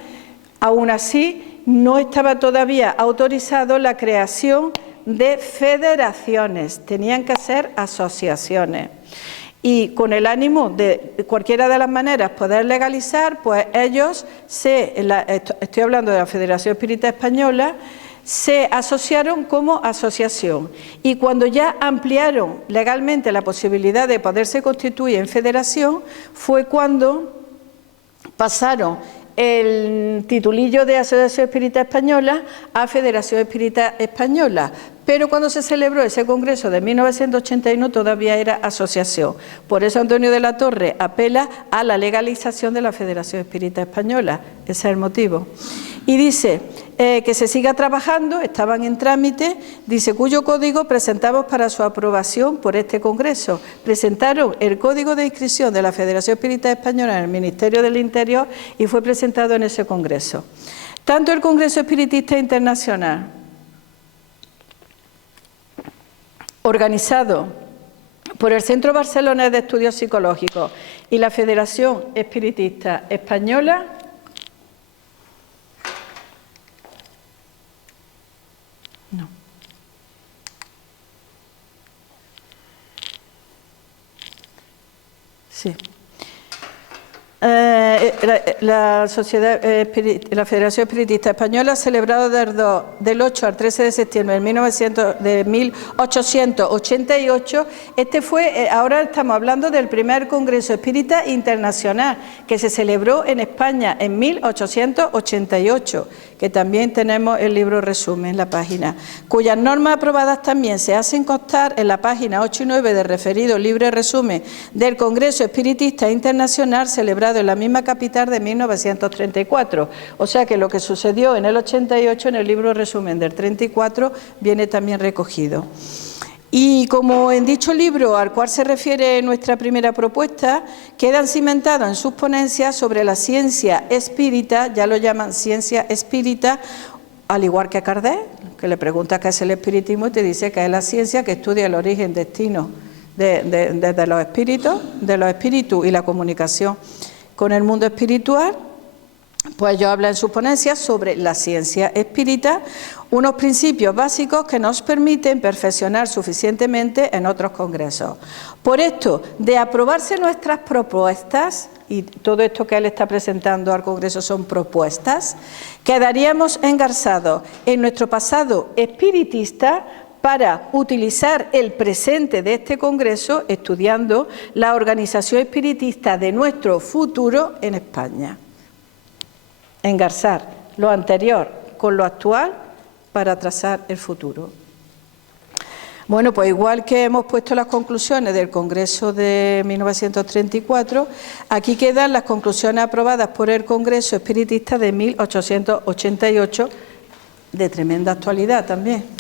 aún así no estaba todavía autorizado la creación de federaciones, tenían que ser asociaciones. Y con el ánimo de cualquiera de las maneras poder legalizar, pues ellos, estoy hablando de la Federación Espírita Española, se asociaron como asociación. Y cuando ya ampliaron legalmente la posibilidad de poderse constituir en federación, fue cuando pasaron el titulillo de Asociación Espírita Española a Federación Espírita Española, pero cuando se celebró ese congreso de 1981 todavía era asociación. Por eso Antonio de la Torre apela a la legalización de la Federación Espírita Española, ese es el motivo. Y dice que se siga trabajando, estaban en trámite, dice, cuyo código presentamos para su aprobación por este Congreso. Presentaron el código de inscripción de la Federación Espírita Española en el Ministerio del Interior y fue presentado en ese Congreso. Tanto el Congreso Espiritista Internacional, organizado por el Centro Barcelonés de Estudios Psicológicos y la Federación Espiritista Española, Sí. La Federación Espiritista Española ha celebrado del 8 al 13 de septiembre de 1888. Ahora estamos hablando del primer Congreso Espírita Internacional que se celebró en España en 1888, que también tenemos el libro resumen en la página, cuyas normas aprobadas también se hacen constar en la página 8 y 9 del referido libre resumen del Congreso Espiritista Internacional celebrado en la misma capital de 1934. O sea que lo que sucedió en el 88 en el libro resumen del 34 viene también recogido. Y como en dicho libro al cual se refiere nuestra primera propuesta, quedan cimentados en sus ponencias sobre la ciencia espírita, ya lo llaman ciencia espírita, al igual que a Kardec, que le pregunta qué es el espiritismo y te dice que es la ciencia que estudia el origen, destino de los espíritus y la comunicación con el mundo espiritual. Pues ellos hablan en sus ponencias sobre la ciencia espírita, unos principios básicos que nos permiten perfeccionar suficientemente en otros congresos. Por esto, de aprobarse nuestras propuestas, y todo esto que él está presentando al Congreso son propuestas, quedaríamos engarzados en nuestro pasado espiritista para utilizar el presente de este Congreso estudiando la organización espiritista de nuestro futuro en España. Engarzar lo anterior con lo actual para trazar el futuro. Bueno, pues igual que hemos puesto las conclusiones del Congreso de 1934, aquí quedan las conclusiones aprobadas por el Congreso Espiritista de 1888, de tremenda actualidad también.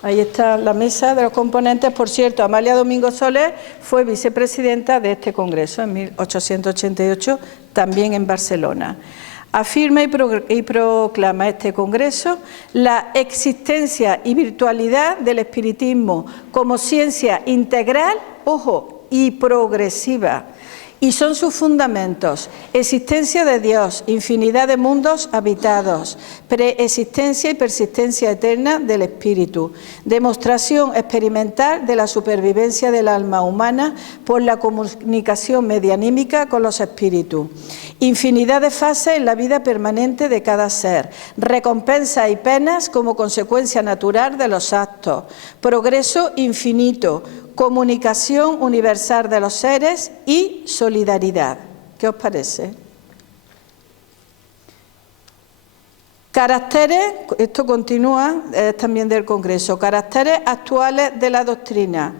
Ahí está la mesa de los componentes. Por cierto, Amalia Domingo Soler fue vicepresidenta de este Congreso en 1888, también en Barcelona. Afirma y proclama este Congreso la existencia y virtualidad del espiritismo como ciencia integral, ojo, y progresiva. Y son sus fundamentos: existencia de Dios, infinidad de mundos habitados, preexistencia y persistencia eterna del espíritu, demostración experimental de la supervivencia del alma humana por la comunicación medianímica con los espíritus, infinidad de fases en la vida permanente de cada ser, recompensas y penas como consecuencia natural de los actos, progreso infinito, comunicación universal de los seres y solidaridad. ¿Qué os parece? Caracteres, esto continúa también del Congreso, caracteres actuales de la doctrina.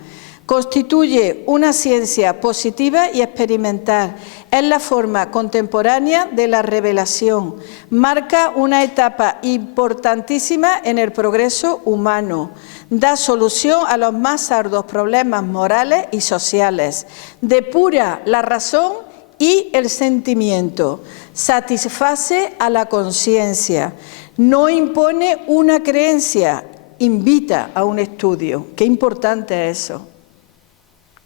Constituye una ciencia positiva y experimental. Es la forma contemporánea de la revelación. Marca una etapa importantísima en el progreso humano. Da solución a los más arduos problemas morales y sociales. Depura la razón y el sentimiento. Satisface a la conciencia. No impone una creencia, invita a un estudio. Qué importante es eso.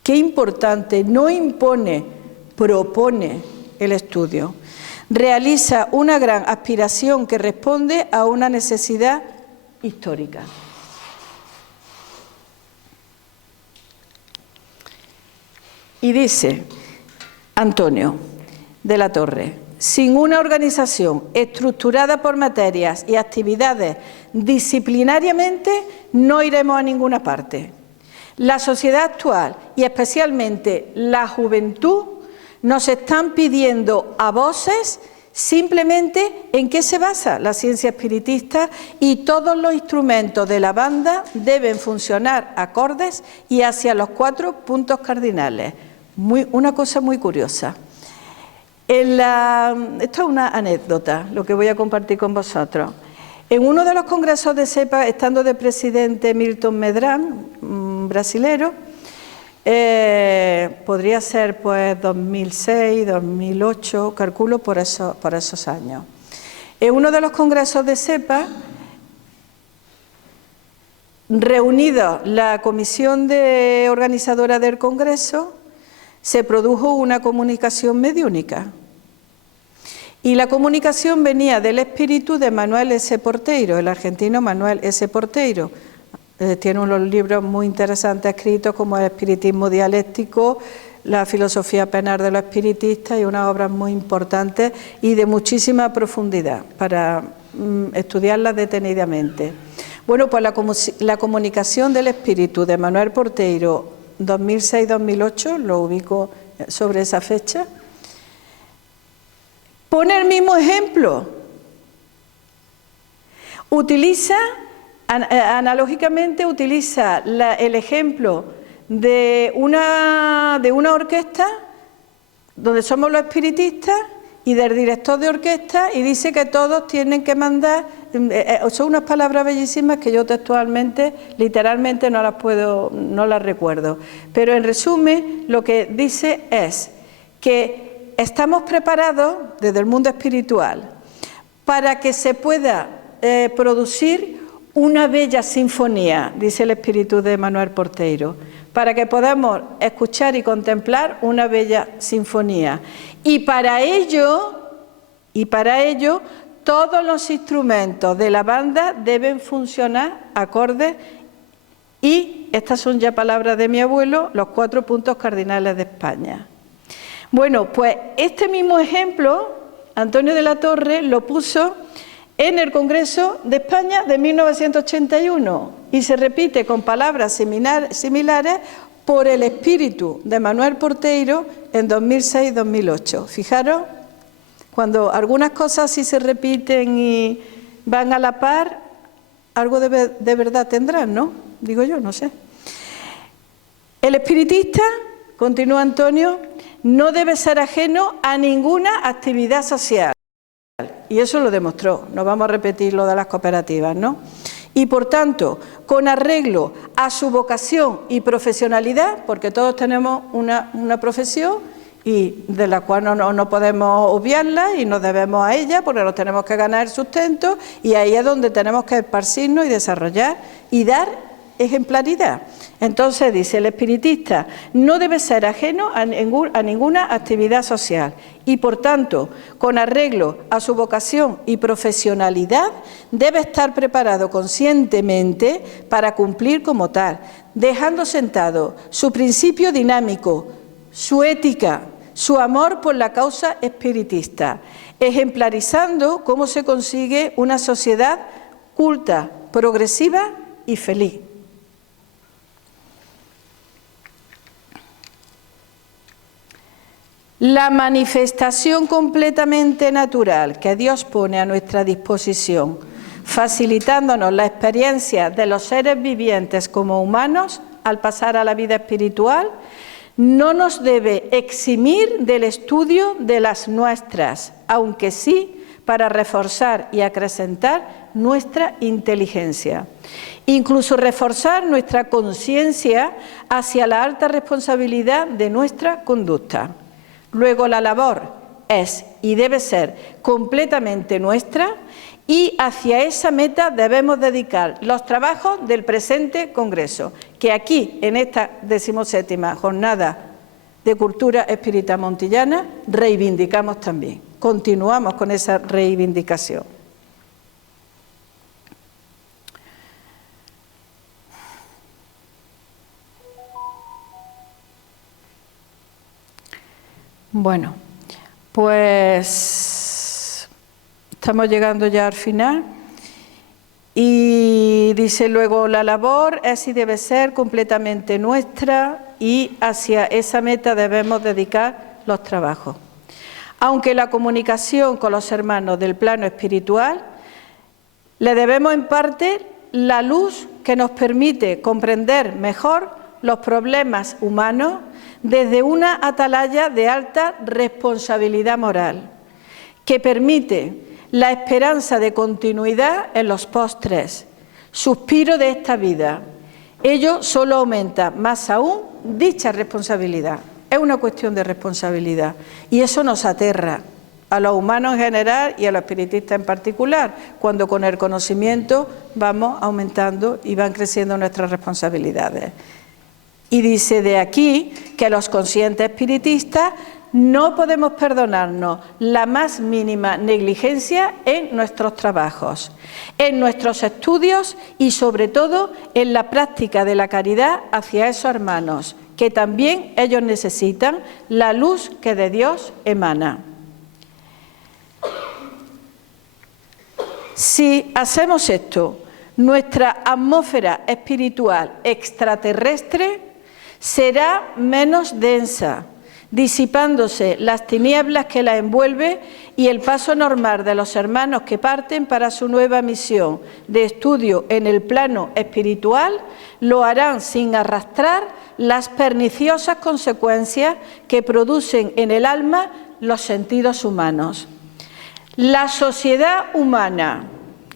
Qué importante, no impone, propone el estudio. Realiza una gran aspiración que responde a una necesidad histórica. Y dice Antonio de la Torre: sin una organización estructurada por materias y actividades disciplinariamente, no iremos a ninguna parte. La sociedad actual y especialmente la juventud nos están pidiendo a voces simplemente en qué se basa la ciencia espiritista, y todos los instrumentos de la banda deben funcionar acordes y hacia los 4 puntos cardinales. Una cosa muy curiosa. Esto es una anécdota, lo que voy a compartir con vosotros. En uno de los congresos de CEPA, estando de presidente Milton Medrán, brasilero, podría ser pues 2006, 2008, calculo por esos años. En uno de los congresos de CEPA, reunida la comisión organizadora del congreso, se produjo una comunicación mediúnica. Y la comunicación venía del espíritu de Manuel S. Porteiro, el argentino Manuel S. Porteiro. Tiene unos libros muy interesantes escritos como el Espiritismo dialéctico, la filosofía penal de los espiritistas y unas obras muy importantes y de muchísima profundidad para estudiarlas detenidamente. Bueno, pues la comunicación del espíritu de Manuel Porteiro, 2006-2008, lo ubico sobre esa fecha, pone el mismo ejemplo. Analógicamente utiliza el ejemplo de una orquesta donde somos los espiritistas y del director de orquesta, y dice que todos tienen que mandar, son unas palabras bellísimas que yo textualmente, literalmente no las recuerdo, pero en resumen lo que dice es que estamos preparados desde el mundo espiritual para que se pueda producir una bella sinfonía, dice el espíritu de Manuel Porteiro, para que podamos escuchar y contemplar una bella sinfonía. Y para ello todos los instrumentos de la banda deben funcionar acordes y, estas son ya palabras de mi abuelo, los 4 puntos cardinales de España. Bueno, pues este mismo ejemplo, Antonio de la Torre lo puso en el Congreso de España de 1981 y se repite con palabras similares por el espíritu de Manuel Porteiro en 2006-2008. Fijaros, cuando algunas cosas sí se repiten y van a la par, algo de verdad tendrán, ¿no? Digo yo, no sé. El espiritista, continúa Antonio, no debe ser ajeno a ninguna actividad social. Y eso lo demostró, no vamos a repetir lo de las cooperativas, ¿no? Y por tanto, con arreglo a su vocación y profesionalidad, porque todos tenemos una profesión y de la cual no podemos obviarla y nos debemos a ella porque nos tenemos que ganar el sustento, y ahí es donde tenemos que esparcirnos y desarrollar y dar ejemplaridad. Entonces dice el espiritista no debe ser ajeno a ninguna actividad social y por tanto con arreglo a su vocación y profesionalidad debe estar preparado conscientemente para cumplir como tal, dejando sentado su principio dinámico, su ética, su amor por la causa espiritista, ejemplarizando cómo se consigue una sociedad culta, progresiva y feliz. La manifestación completamente natural que Dios pone a nuestra disposición, facilitándonos la experiencia de los seres vivientes como humanos al pasar a la vida espiritual, no nos debe eximir del estudio de las nuestras, aunque sí para reforzar y acrecentar nuestra inteligencia. Incluso reforzar nuestra conciencia hacia la alta responsabilidad de nuestra conducta. Luego la labor es y debe ser completamente nuestra y hacia esa meta debemos dedicar los trabajos del presente Congreso, que aquí en esta 17ª Jornada de Cultura Espírita Montillana reivindicamos también. Continuamos con esa reivindicación. Bueno, pues estamos llegando ya al final y dice luego la labor es y debe ser completamente nuestra y hacia esa meta debemos dedicar los trabajos. Aunque la comunicación con los hermanos del plano espiritual le debemos en parte la luz que nos permite comprender mejor los problemas humanos desde una atalaya de alta responsabilidad moral, que permite la esperanza de continuidad en los postres, suspiro de esta vida. Ello solo aumenta más aún dicha responsabilidad. Es una cuestión de responsabilidad y eso nos aterra a los humanos en general y a los espiritistas en particular, cuando con el conocimiento vamos aumentando y van creciendo nuestras responsabilidades. Y dice de aquí que los conscientes espiritistas no podemos perdonarnos la más mínima negligencia en nuestros trabajos, en nuestros estudios y sobre todo en la práctica de la caridad hacia esos hermanos, que también ellos necesitan la luz que de Dios emana. Si hacemos esto, nuestra atmósfera espiritual extraterrestre será menos densa, disipándose las tinieblas que la envuelve, y el paso normal de los hermanos que parten para su nueva misión de estudio en el plano espiritual lo harán sin arrastrar las perniciosas consecuencias que producen en el alma los sentidos humanos. La sociedad humana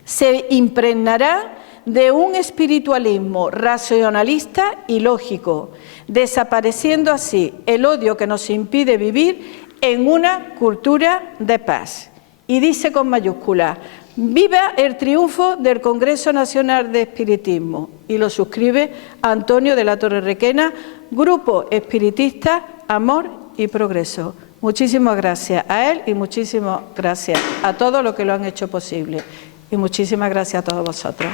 se impregnará de un espiritualismo racionalista y lógico, desapareciendo así el odio que nos impide vivir en una cultura de paz. Y dice con mayúsculas: ¡viva el triunfo del Congreso Nacional de Espiritismo! Y lo suscribe Antonio de la Torre Requena, Grupo Espiritista Amor y Progreso. Muchísimas gracias a él y muchísimas gracias a todos los que lo han hecho posible. Y muchísimas gracias a todos vosotros.